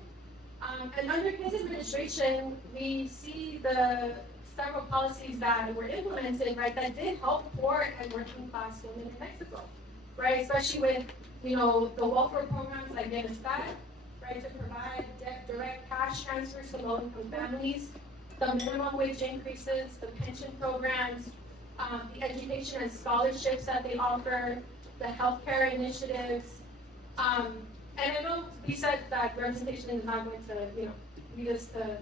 And under his administration, we see the several policies that were implemented, right, that did help poor and working class women in Mexico, right, especially with, the welfare programs like Eastside, right, to provide direct cash transfers to low-income families, the minimum wage increases, the pension programs, the education and scholarships that they offer, the healthcare initiatives, and I know we said that representation is not going to, lead us to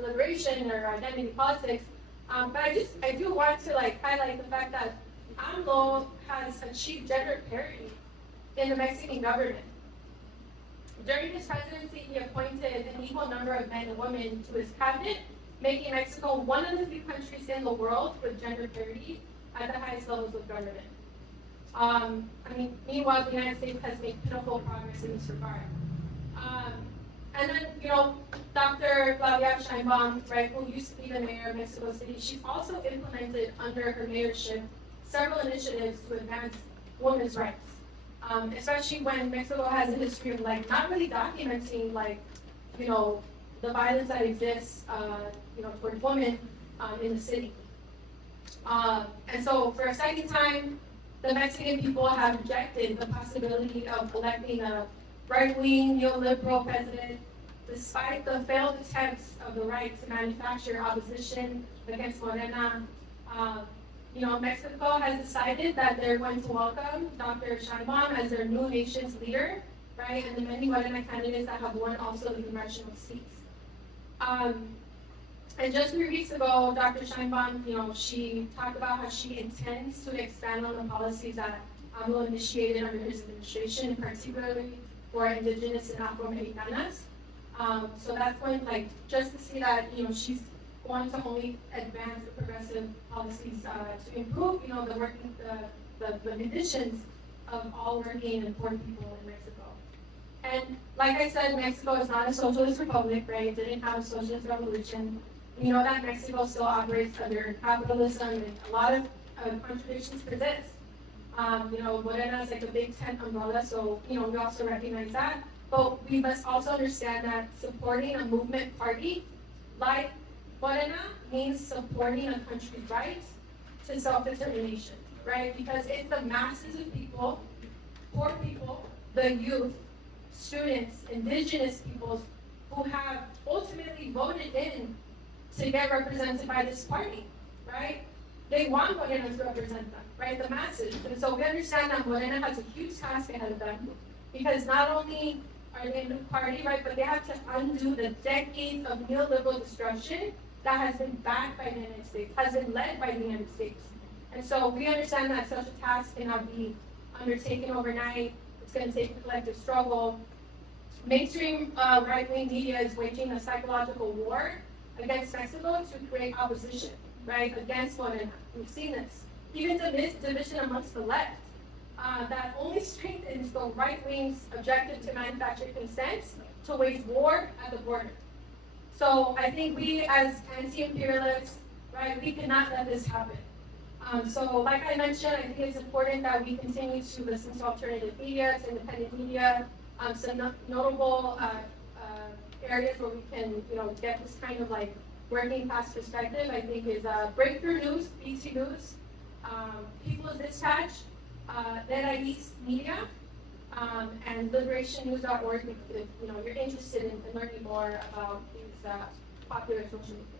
liberation or identity politics, but I do want to highlight the fact that AMLO has achieved gender parity in the Mexican government. During his presidency, he appointed an equal number of men and women to his cabinet, making Mexico one of the few countries in the world with gender parity at the highest levels of government. Meanwhile, the United States has made pitiful progress in this regard. And then, Dr. Claudia Sheinbaum, right, who used to be the mayor of Mexico City, she's also implemented under her mayorship several initiatives to advance women's rights. Especially when Mexico has a history of like not really documenting the violence that exists, towards women in the city. And so for a second time, the Mexican people have rejected the possibility of electing a right-wing neoliberal president, despite the failed attempts of the right to manufacture opposition against Morena. Mexico has decided that they're going to welcome Dr. Sheinbaum as their new nation's leader, right? And the many Morena candidates that have won also the congressional seats. And just 3 weeks ago, Dr. Sheinbaum, she talked about how she intends to expand on the policies that AMLO initiated under his administration, particularly for indigenous and Afro-Americanas. So that's going, just to see that, she's going to only advance the progressive policies to improve, the conditions of all working and poor people in Mexico. And like I said, Mexico is not a socialist republic, right? It didn't have a socialist revolution. We know that Mexico still operates under capitalism, and a lot of contradictions persist. Morena is like a big tent umbrella, so, we also recognize that. But we must also understand that supporting a movement party like Morena means supporting a country's rights to self-determination, right? Because it's the masses of people, poor people, the youth, students, indigenous peoples who have ultimately voted in to get represented by this party, right? They want Morena to represent them, right? The masses. And so we understand that Morena has a huge task ahead of them, because not only are they a new party, right, but they have to undo the decades of neoliberal destruction that has been backed by the United States, has been led by the United States. And so we understand that such a task cannot be undertaken overnight. It's going to take a collective struggle. Mainstream right-wing media is waging a psychological war against Mexico to create opposition, right, against Morena. We've seen this. Even division amongst the left that only strengthens the right wing's objective to manufacture consent to wage war at the border. So I think we, as anti-imperialists, right, we cannot let this happen. So like I mentioned, I think it's important that we continue to listen to alternative media, to independent media, some notable areas where we can, get this kind of working class perspective, I think is Breakthrough News, BT News, People's Dispatch, Elias Media, and liberationnews.org if you're interested in learning more about these popular social media.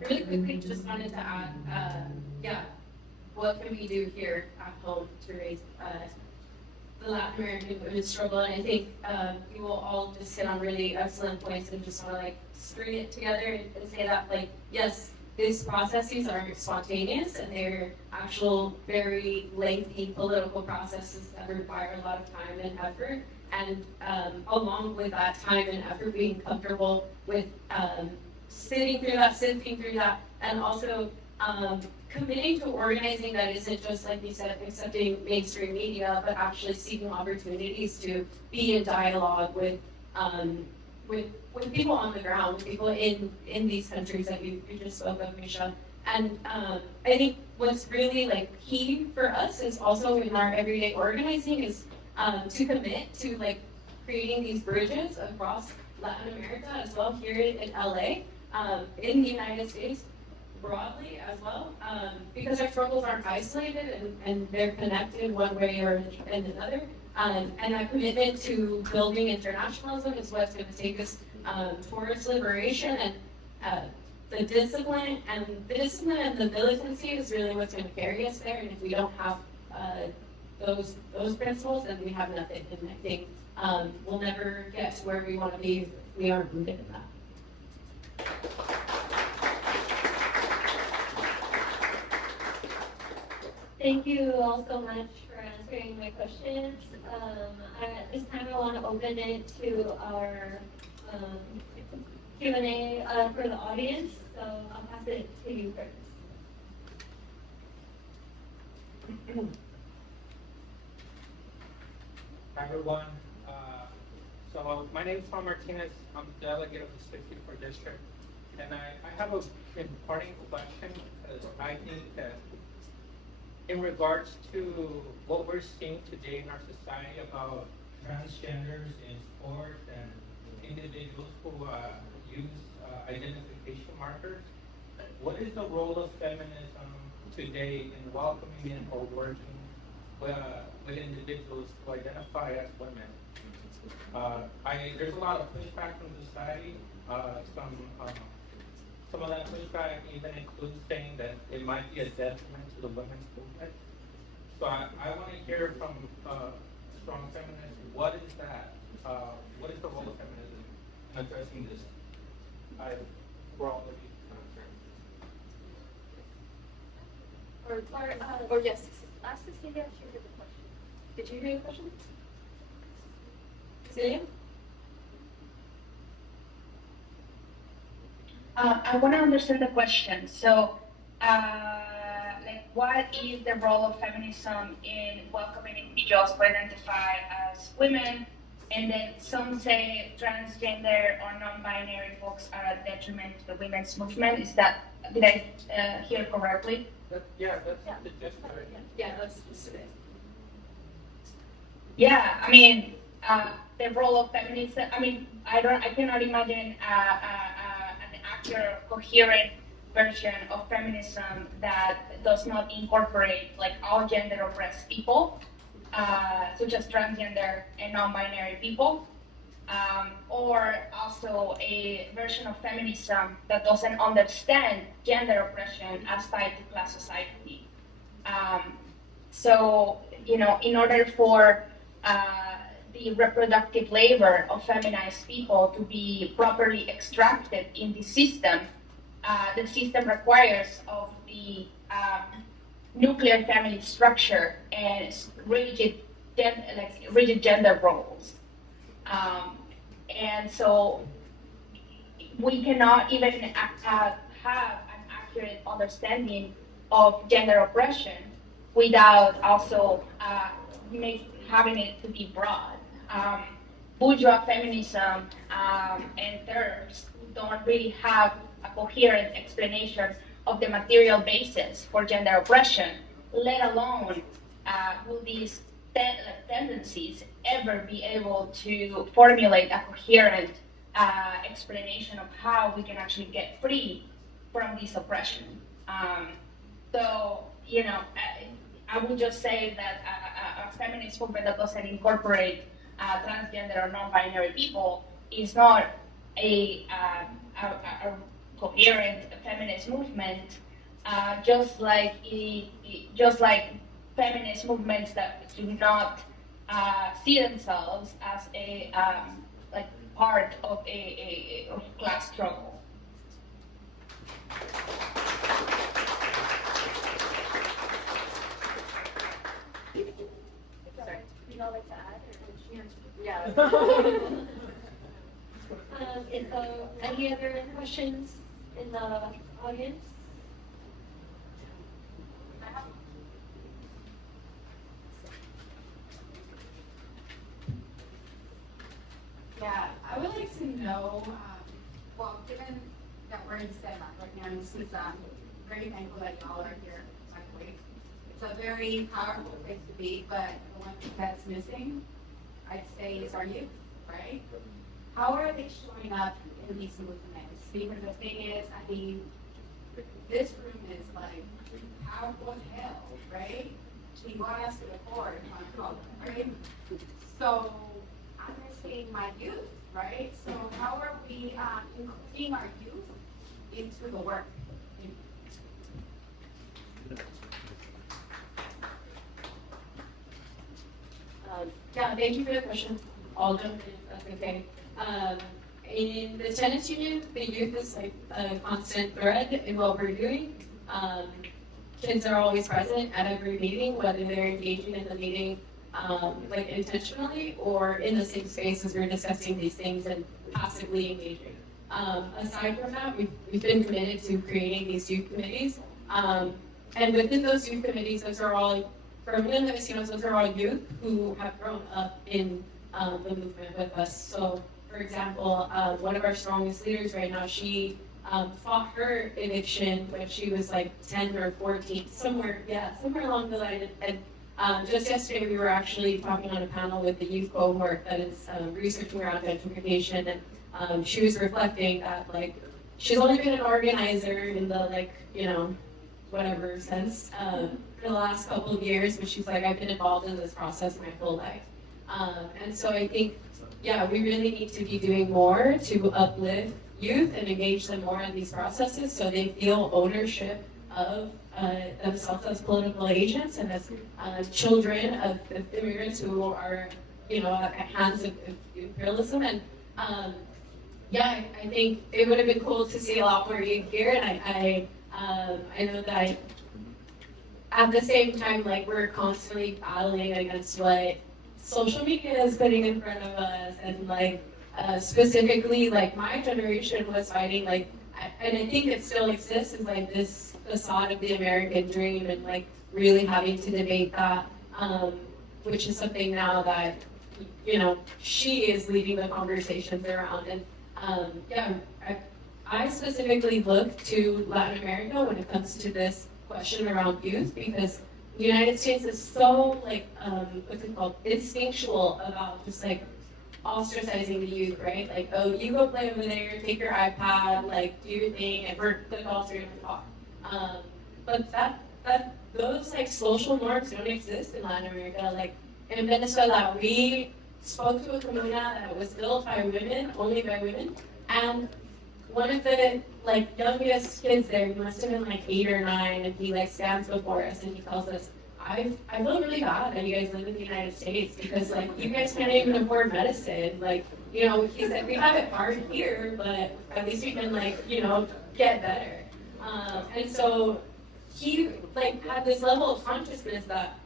Really quickly, just wanted to add, what can we do here at home to raise the Latin American women's struggle? And I think you will all just hit on really excellent points, and just want to string it together and say that yes, these processes are spontaneous, and they're actual very lengthy political processes that require a lot of time and effort. And along with that time and effort, being comfortable with sifting through that, and also committing to organizing that isn't just, like you said, accepting mainstream media, but actually seeking opportunities to be in dialogue with people on the ground, with people in these countries that you just spoke of, Misha. And I think what's really key for us is also in our everyday organizing is to commit to creating these bridges across Latin America as well, here in LA, in the United States broadly as well, because our struggles aren't isolated, and they're connected one way or another. And that commitment to building internationalism is what's going to take us towards liberation, and the discipline and the militancy is really what's going to carry us there. And if we don't have those principles, then we have nothing. And I think we'll never get to where we want to be if we aren't rooted in that. Thank you all so much for answering my questions. At this time, I want to open it to our Q&A for the audience. So I'll pass it to you first. Hi everyone. So my name is Juan Martinez. I'm the delegate of the 64th district, and I have a important question because I think that in regards to what we're seeing today in our society about transgenders in sports and individuals who use identification markers, what is the role of feminism today in welcoming in or working with individuals who identify as women? There's a lot of pushback from society. Some of that pushback even includes saying that it might be a detriment to the women's movement. So I want to hear from strong feminists, what is that? What is the role of feminism in addressing this? For all of you. Or yes. Ask Cecilia if she heard the question. Did you hear the question? Cecilia? I want to understand the question. So, like, what is the role of feminism in welcoming individuals who identify as women? And then some say transgender or non-binary folks are a detriment to the women's movement. Did I hear correctly? That's the gist of it. Yeah, that's just it. Yeah, I mean, the role of feminism. I mean, I cannot imagine an accurate, coherent version of feminism that does not incorporate like all gender oppressed people, such as transgender and non-binary people, or also a version of feminism that doesn't understand gender oppression as tied to class society. So, in order for the reproductive labor of feminized people to be properly extracted in the system requires of the nuclear family structure and rigid gender roles. And so we cannot even have an accurate understanding of gender oppression without also having it to be broad. Bourgeois feminism and terms don't really have a coherent explanation of the material basis for gender oppression, let alone will these tendencies ever be able to formulate a coherent explanation of how we can actually get free from this oppression. So, I would just say that a feminist movement that doesn't incorporate transgender or non-binary people is not a coherent feminist movement, just like feminist movements that do not see themselves as a part of a class struggle. Sorry, you know, like to add, or Yeah. is any other questions in the audience? Yeah, I would like to know, well, given that we're in STEM right now, and this is very thankful that y'all are here, actually. It's a very powerful place to be, but the one thing that's missing, I'd say, is our youth, right? How are they showing up in these movements? Because the thing is, I mean, this room is like powerful as hell, right? She brought us to the core on color, right? So I'm missing my youth, right? So how are we including our youth into the work? Yeah, thank you for the question. I'll jump in if that's okay. In the tenants union, the youth is like a constant thread in what we're doing. Kids are always present at every meeting, whether they're engaging in the meeting like intentionally or in the same space as we're discussing these things and passively engaging. Aside from that, we've been committed to creating these youth committees. And within those youth committees, those are all for Union De Vecinos, those are all youth who have grown up in the movement with us. So, for example, one of our strongest leaders right now, she fought her eviction when she was like 10 or 14, somewhere along the line. And just yesterday, we were actually talking on a panel with the youth cohort that is researching around gentrification, and she was reflecting that like she's only been an organizer in the like whatever sense for the last couple of years, but she's like, I've been involved in this process my whole life. And so I think, yeah, we really need to be doing more to uplift youth and engage them more in these processes so they feel ownership of themselves as political agents and as children of immigrants who are, at hands of imperialism. And yeah, I think it would have been cool to see a lot more youth here, and I know that at the same time, like, we're constantly battling against what social media is putting in front of us, and like specifically, like my generation was fighting, like, and I think it still exists, is like this facade of the American dream, and like really having to debate that, which is something now that she is leading the conversations around. And yeah, I specifically look to Latin America when it comes to this question around youth, because the United States is so like what's it called, instinctual about just like ostracizing the youth, right? Like, oh, you go play over there, take your iPad, like do your thing, and we're the adults are gonna talk. But that those like social norms don't exist in Latin America. Like in Venezuela, we spoke to a comuna that was built by women, only by women, and one of the like youngest kids there, he must have been like 8 or 9, and he like stands before us and he tells us, I feel really bad that you guys live in the United States, because like you guys can't even afford medicine. Like, he said, we have it hard here, but at least we can like, get better. And so he like had this level of consciousness that,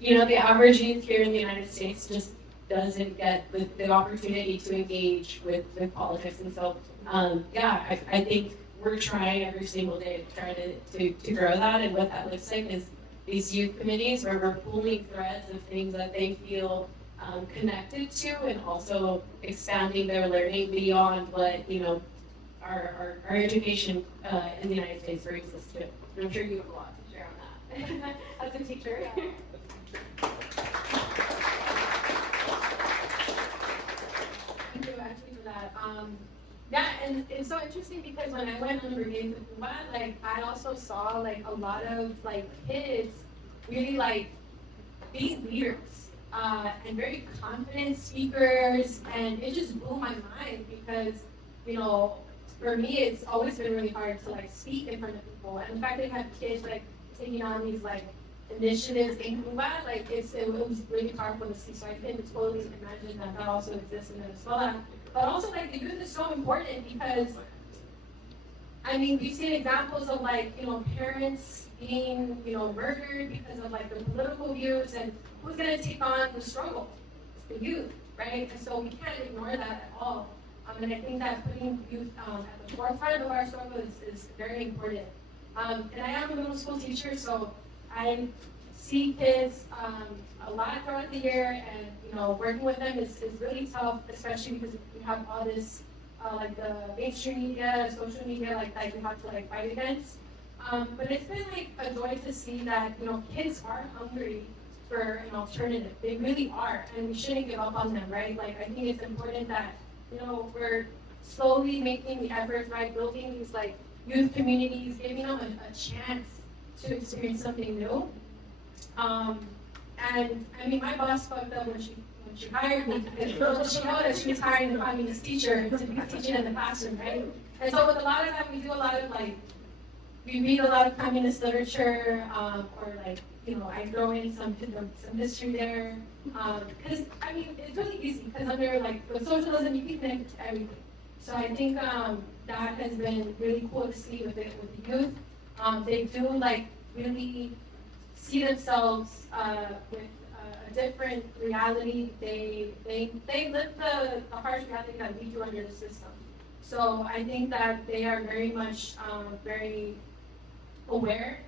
the average youth here in the United States just doesn't get the opportunity to engage with politics. And so, yeah, I think we're trying every single day to try to grow that. And what that looks like is these youth committees where we're pulling threads of things that they feel connected to, and also expanding their learning beyond what, our education in the United States brings us to. And I'm sure you have a lot to share on that as a teacher. Thank you actually for that. Yeah, and it's so interesting because when I went on brigade to Cuba, like I also saw like a lot of like kids really like being leaders and very confident speakers, and it just blew my mind because for me it's always been really hard to like speak in front of people, and the fact that you have kids like taking on these like initiatives in Cuba, like it was really powerful to see. So I can totally imagine that also exists in Venezuela. But also, like, the youth is so important because, I mean, we've seen examples of, like, parents being, murdered because of, like, their political views, and who's going to take on the struggle? It's the youth, right? And so we can't ignore that at all. And I think that putting youth at the forefront of our struggle is very important. And I am a middle school teacher, so I see kids a lot throughout the year, and working with them is really tough, especially because we have all this like the mainstream media, social media, like that you have to like fight against. But it's been like a joy to see that kids are hungry for an alternative. They really are, and we shouldn't give up on them, right? Like I think it's important that we're slowly making the efforts, right? Building these like youth communities, giving them a chance to experience something new. And I mean, my boss fucked up when she hired me because she knew that she was hiring a communist teacher to be teaching in the classroom, right? And so with a lot of that, we do a lot of like, we read a lot of communist literature, or like, I throw in some history there. Because I mean, it's really easy because under like with socialism, you can connect to everything. So I think that has been really cool to see with the youth. They do like really see themselves with a different reality. They live the harsh reality that we do under the system. So I think that they are very much very aware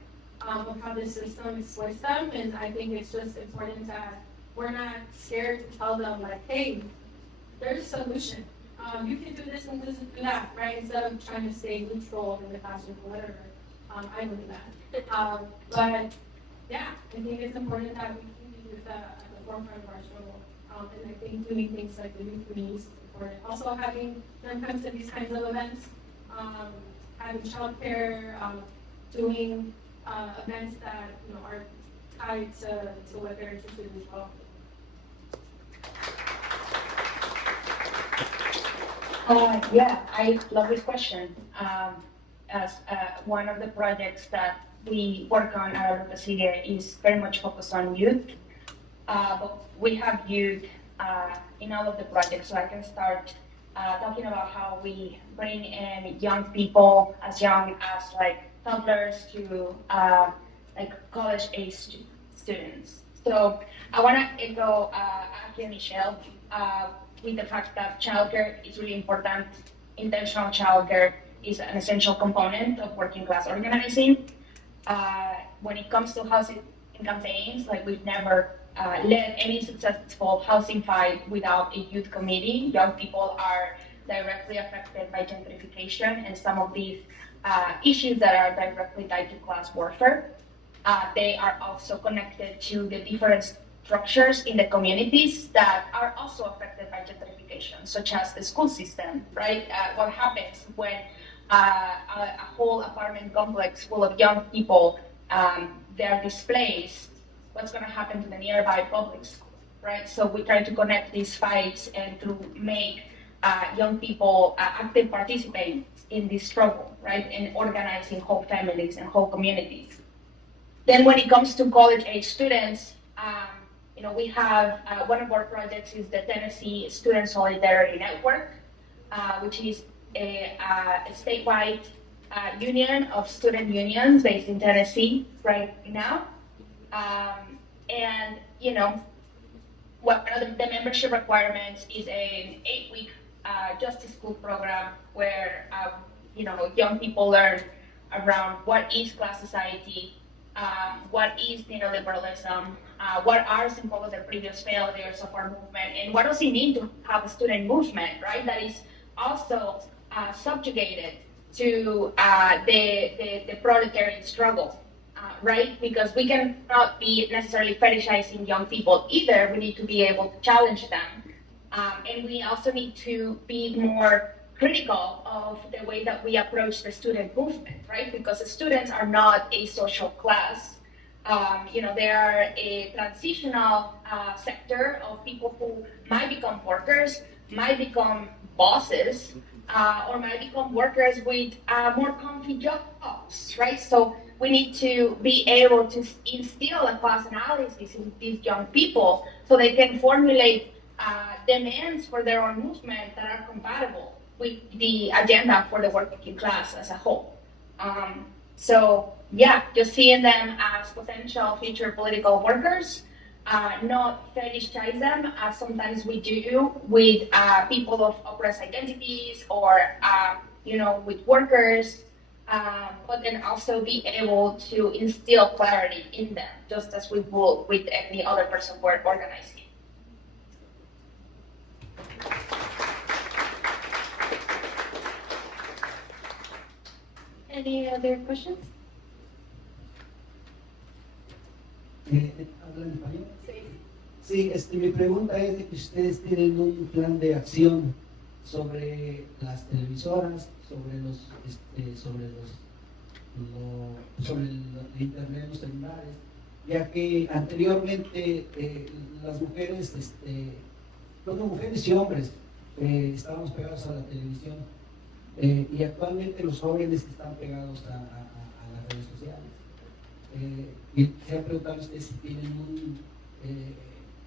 of how the system exploits them, and I think it's just important that we're not scared to tell them like, hey, there's a solution. You can do this and this and do that, right? Instead of trying to stay neutral in the classroom or whatever. I believe that. But yeah, I think it's important that we keep the youth at the forefront of our struggle. And I think doing things like the youth community is important. Also having them come to these kinds of events, having childcare, doing events that are tied to what they're interested in as well. Yeah, I love this question. As one of the projects that we work on at A Luta Sigue is very much focused on youth. But we have youth in all of the projects, so I can start talking about how we bring in young people as young as like toddlers to like college-age students. So I want to echo Aki and Michelle with the fact that childcare is really important. Intentional childcare is an essential component of working class organizing. When it comes to housing campaigns, like we've never led any successful housing fight without a youth committee. Young people are directly affected by gentrification and some of these issues that are directly tied to class warfare. They are also connected to the different structures in the communities that are also affected by gentrification, such as the school system, right? What happens when a whole apartment complex full of young people, they're displaced? What's going to happen to the nearby public school, right? So we try to connect these fights and to make young people active participants in this struggle, right? And organizing whole families and whole communities. Then when it comes to college-age students, we have one of our projects is the Tennessee Student Solidarity Network, which is a statewide union of student unions based in Tennessee right now. And one of the membership requirements is an 8-week justice school program where young people learn around what is class society, what is neoliberalism, what are some of the previous failures of our movement, and what does it mean to have a student movement, right? That is also subjugated to the proletariat struggle, right? Because we cannot be necessarily fetishizing young people either. We need to be able to challenge them. And we also need to be more critical of the way that we approach the student movement, right? Because the students are not a social class. They are a transitional sector of people who might become workers, might become bosses, or might become workers with more comfy jobs, right? So we need to be able to instill a class analysis in these young people so they can formulate demands for their own movement that are compatible with the agenda for the working class as a whole. So yeah, just seeing them as potential future political workers, not fetishize them as sometimes we do with people of oppressed identities or with workers, but then also be able to instill clarity in them, just as we would with any other person we're organizing. Any other questions? ¿Hablan español? Sí, mi pregunta es de que ustedes tienen un plan de acción sobre las televisoras, sobre el internet, los celulares, ya que anteriormente las mujeres, mujeres y hombres, estábamos pegados a la televisión y actualmente los jóvenes están pegados a las redes sociales. Y quisiera preguntarle a ustedes si tienen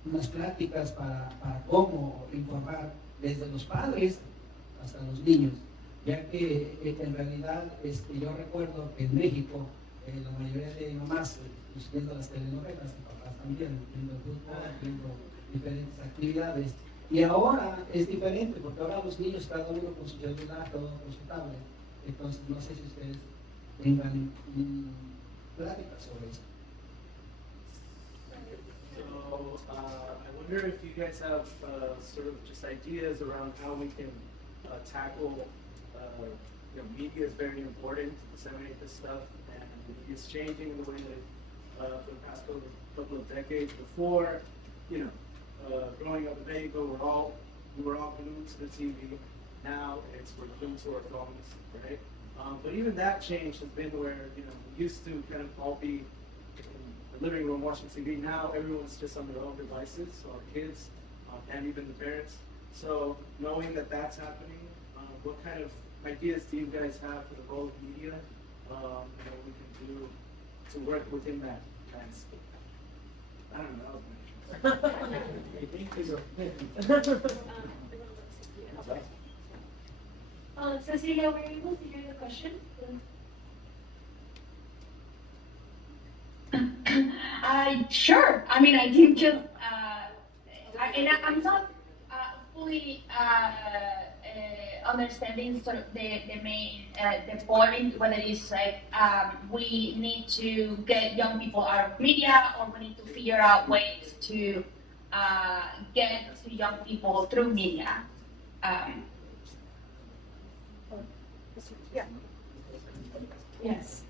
unas pláticas para cómo informar desde los padres hasta los niños, ya que en realidad yo recuerdo que en México la mayoría de mamás viendo las telenovelas, y papás también viendo el fútbol, viendo diferentes actividades, y ahora es diferente porque ahora los niños cada uno con su celular, todo con su tablet. Entonces no sé si ustedes tengan plática sobre esto. So, I wonder if you guys have sort of just ideas around how we can tackle, media is very important to disseminate this stuff, and it's changing in the way that for the past couple of decades. Before, growing up in Mexico, we were all glued to the TV. Now we're glued to our phones, right? But even that change has been where, we used to kind of all be in the living room watching TV. Now everyone's just on their own devices, so our kids and even the parents. So knowing that that's happening, what kind of ideas do you guys have for the role of media? What we can do to work within that landscape? I don't know. Cecilia, were you able to hear the question? Sure. I mean, I think just, I'm not fully understanding sort of the main the point, whether it's like we need to get young people out of media, or we need to figure out ways to get to young people through media. Yes.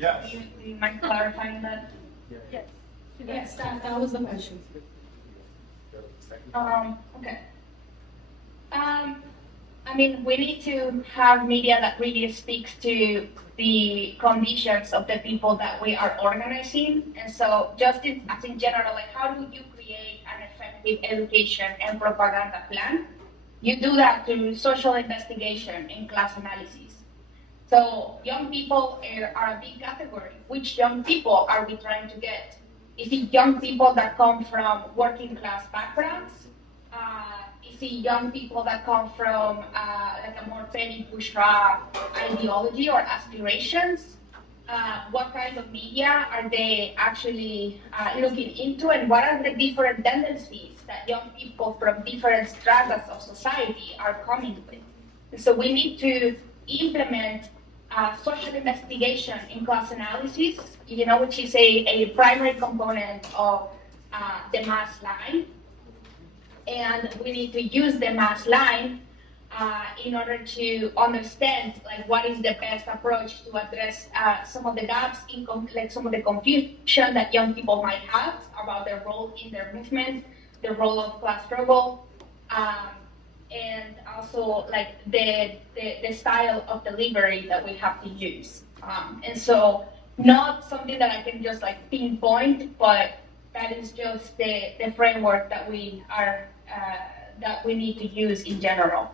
Do you mind clarifying that? Yes, that was the question. Okay. I mean, we need to have media that really speaks to the conditions of the people that we are organizing. And so just as in general, like how do you create an effective education and propaganda plan? You do that through social investigation and class analysis. So young people are a big category. Which young people are we trying to get? Is it young people that come from working class backgrounds? Is it young people that come from like a more petty bourgeois ideology or aspirations? What kind of media are they actually looking into, and what are the different tendencies that young people from different stratas of society are coming with? And so we need to implement social investigation in class analysis, which is a primary component of the mass line. And we need to use the mass line in order to understand like what is the best approach to address some of the gaps in like some of the confusion that young people might have about their role in their movement, the role of class struggle, and also like the style of delivery that we have to use. And so not something that I can just like pinpoint, but that is just the framework that we are that we need to use in general.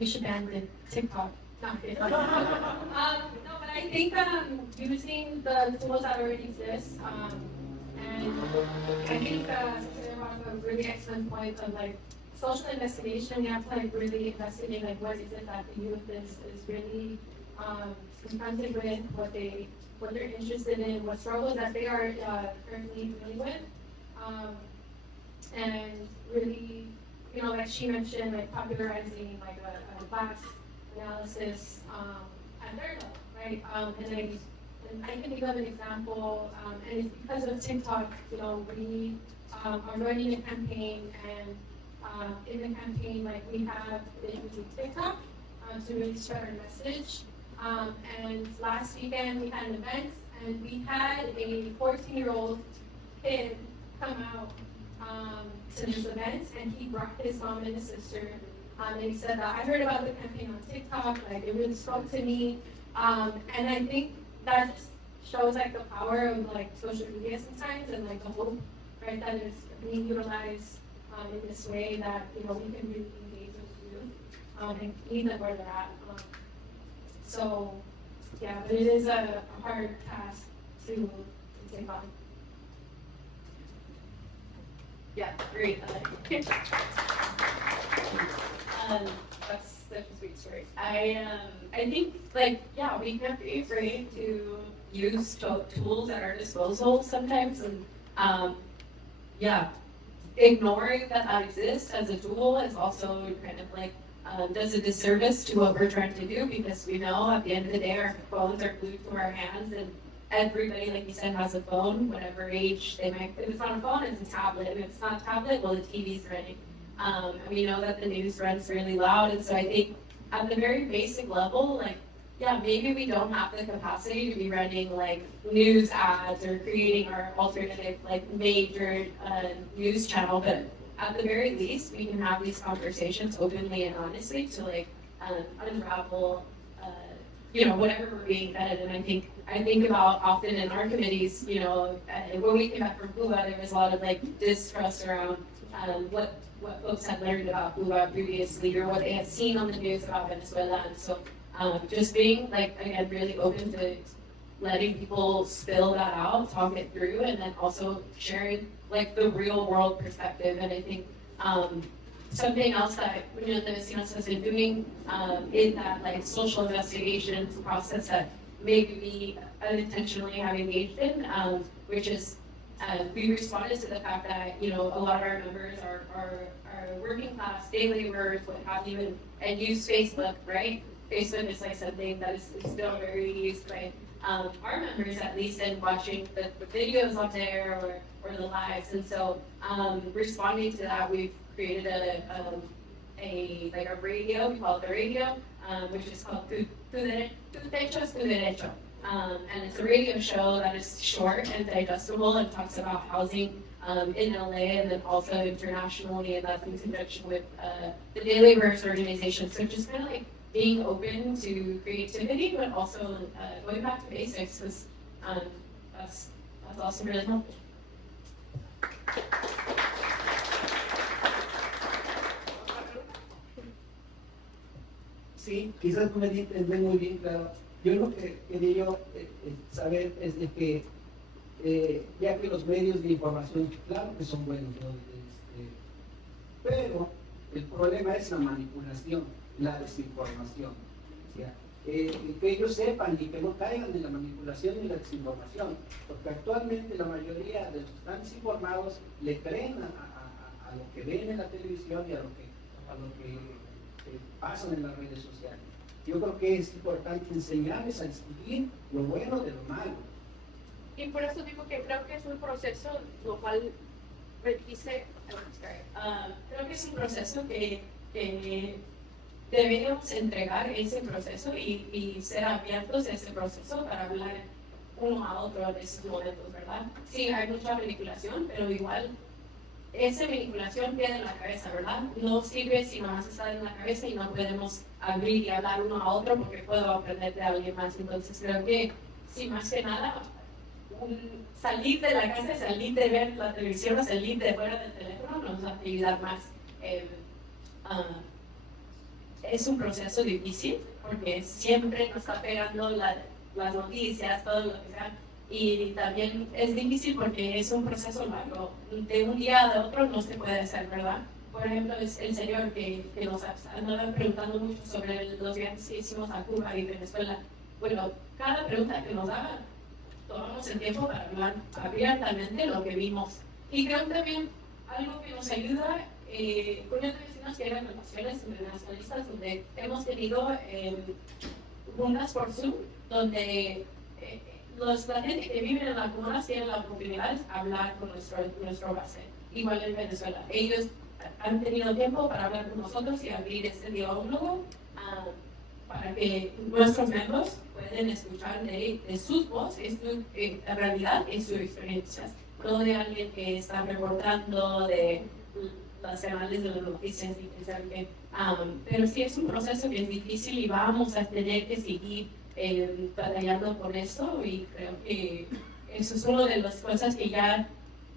We should ban the TikTok. Not kidding. No, but I think using the tools that already exist, and I think Cecilia brought up a really excellent point of like social investigation. You have to like really investigate like what is it that the youth is really confronted with, what they're interested in, what struggles that they are currently dealing with, and really, like she mentioned, like popularizing like a class analysis at their level, right? And I can think of an example, and it's because of TikTok. We are running a campaign, and in the campaign, like we have been using TikTok to really spread our message. And last weekend we had an event, and we had a 14-year-old kid come out to this event, and he brought his mom and his sister. And he said that I heard about the campaign on TikTok, like it really spoke to me. And I think that just shows like the power of like social media sometimes, and like the hope, right, that is being utilized in this way that we can really engage with youth and meet them where they're at. So yeah, but it is a hard task to take on. Yeah, great. That's such a sweet story. I think we can't be afraid to use tools at our disposal sometimes, and yeah, ignoring that that exists as a tool is also kind of like does a disservice to what we're trying to do, because we know at the end of the day our phones are glued to our hands, and everybody, like you said, has a phone, whatever age they might. If it's not a phone, it's a tablet. If it's not a tablet, well, the TV's running. And we know that the news runs really loud, and so I think at the very basic level, like, yeah, maybe we don't have the capacity to be running like news ads or creating our alternative like major news channel, but at the very least we can have these conversations openly and honestly to like unravel whatever we're being fed. And I think about often in our committees, when we came back from Cuba, there was a lot of like distrust around what folks had learned about Cuba previously or what they had seen on the news about Venezuela. And so just being like, again, really open to letting people spill that out, talk it through, and then also sharing like the real world perspective. And I think something else that Union De Vecinos has been doing in that like social investigations process that maybe we unintentionally have engaged in, which is we responded to the fact that a lot of our members are working class, day laborers, what have you, and use Facebook, right? Facebook is like something that is still very used by our members, at least, in watching the videos on there or the lives. And so responding to that, we've created a radio, we call it the radio, which is called Tu Techo es Tu Derecho. And it's a radio show that is short and digestible and talks about housing in LA and then also internationally, and that's in conjunction with the Day Laborers Organization. So just kind of like being open to creativity, but also going back to basics, because that's also really helpful. Sí, quizás no me di a entender muy bien, claro. Yo lo que quería saber es de que, ya que los medios de información, claro que son buenos, ¿no? Pero el problema es la manipulación, la desinformación. O sea, que ellos sepan y que no caigan en la manipulación y la desinformación, porque actualmente la mayoría de los que están desinformados le creen a lo que ven en la televisión y a lo que pasan en las redes sociales. Yo creo que es importante enseñarles a distinguir lo bueno de lo malo. Y por eso digo que creo que es un proceso lo cual dice, creo que es un proceso que deberíamos entregar ese proceso y ser abiertos a ese proceso para hablar uno a otro en esos momentos, ¿verdad? Sí, hay mucha manipulación, pero igual esa manipulación queda en la cabeza, ¿verdad? No sirve si nomás está en la cabeza y no podemos abrir y hablar uno a otro porque puedo aprender de alguien más. Entonces creo que, sí, más que nada, salir de la casa, salir de ver la televisión, salir de fuera del teléfono nos va a ayudar más. Es un proceso difícil porque siempre nos está pegando las noticias, todo lo que sea. Y también es difícil porque es un proceso largo. De un día a otro no se puede hacer, ¿verdad? Por ejemplo, el señor que nos andaba preguntando mucho sobre los viajes que hicimos a Cuba y Venezuela. Bueno, cada pregunta que nos daban, tomamos el tiempo para hablar abiertamente lo que vimos. Y creo también algo que nos ayuda, con otros vecinos que eran relaciones internacionalistas, donde hemos tenido juntas por Zoom, donde la gente que vive en la comuna tiene la oportunidad de hablar con nuestro base, igual en Venezuela. Ellos han tenido tiempo para hablar con nosotros y abrir este diálogo para que nuestros miembros puedan escuchar de sus voces, en realidad, y sus experiencias, no de alguien que está reportando de las canales de las noticias y pensar que, pero sí es un proceso que es difícil y vamos a tener que seguir batallando con esto, y creo que eso es una de las cosas que ya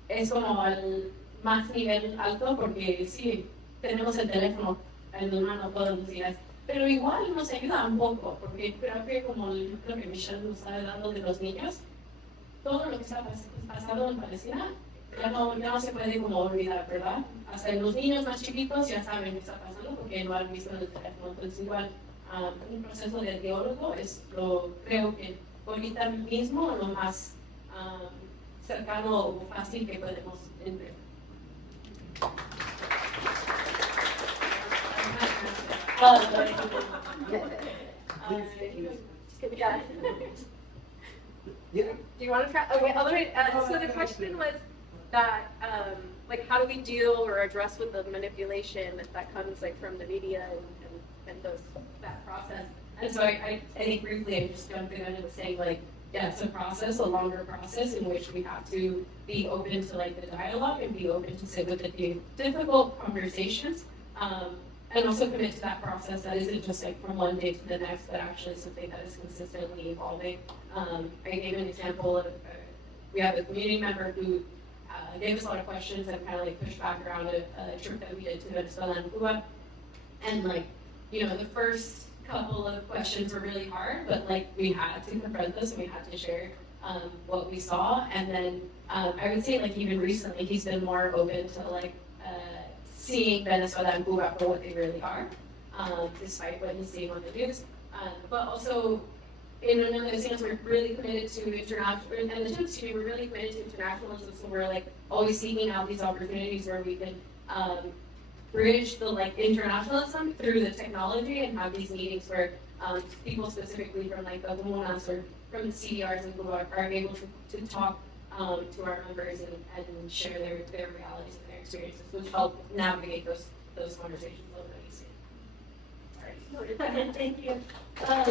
es como al más nivel alto, porque sí, tenemos el teléfono en la mano todos los días, pero igual nos ayuda un poco, porque creo que como lo que Michelle nos está dando de los niños, todo lo que está pasando en Palestina ya no se puede como olvidar, ¿verdad? Hasta los niños más chiquitos ya saben qué está pasando porque lo han visto en el teléfono. Entonces igual un proceso de diálogo es creo que ahorita mismo lo más cercano o fácil que podemos Yeah. Yeah. Do you want to try? Okay, so the question was that, like, how do we deal or address with the manipulation that comes like from the media and that process? And so I think briefly, I just jumped in and was saying like, yeah, it's a process, a longer process in which we have to be open to like the dialogue and be open to sit with the difficult conversations. And also commit to that process that isn't just like from one day to the next, but actually something that is consistently evolving. I gave an example of, we have a community member who gave us a lot of questions and kind of like pushed back around a trip that we did to Venezuela and Cuba. And like, you know, the first couple of questions were really hard, but like we had to confront this and we had to share what we saw. And then I would say like even recently, he's been more open to like seeing Venezuela and Cuba for what they really are, despite what he's seeing on the news. But also, in another sense, we're really committed to international, and the tenants union, we're really committed to internationalism, so we're like always seeking out these opportunities where we can bridge the like internationalism through the technology and have these meetings where people specifically from like the Morenas or from the CDRs in Cuba are able to talk to our members and share their realities and their experiences, which help navigate those conversations a little bit easier. Sorry. Thank you. I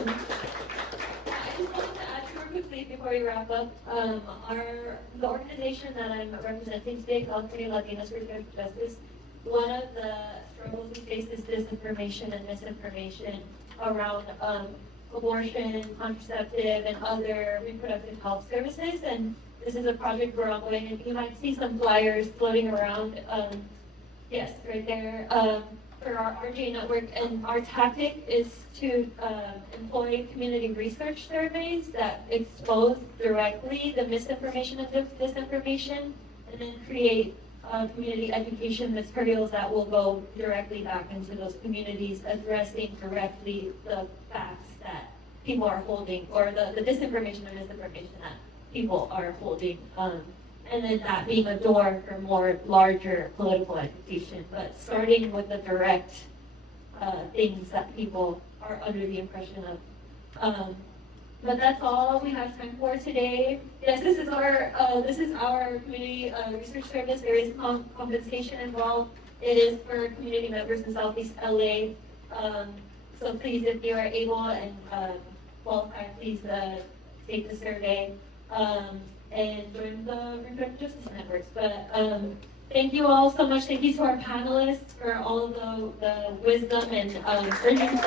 just wanted to add super quickly before we wrap up. The organization that I'm representing today, California Latinas for Justice, one of the struggles we face is disinformation and misinformation around abortion, contraceptive, and other reproductive health services. And this is a project we're ongoing, and you might see some flyers floating around. Yes, right there. For our RJ network, and our tactic is to employ community research surveys that expose directly the misinformation and disinformation, and then create community education materials that will go directly back into those communities, addressing directly the facts that people are holding, or the disinformation and misinformation that people are holding. And then that being a door for more larger political education, but starting with the direct things that people are under the impression of. But that's all we have time for today. Yes, this is our community research service. There is compensation involved. It is for community members in Southeast LA. So please, if you are able and qualified, please take the survey. And join the Reproductive Justice Networks. But thank you all so much. Thank you to our panelists for all of the wisdom and bringing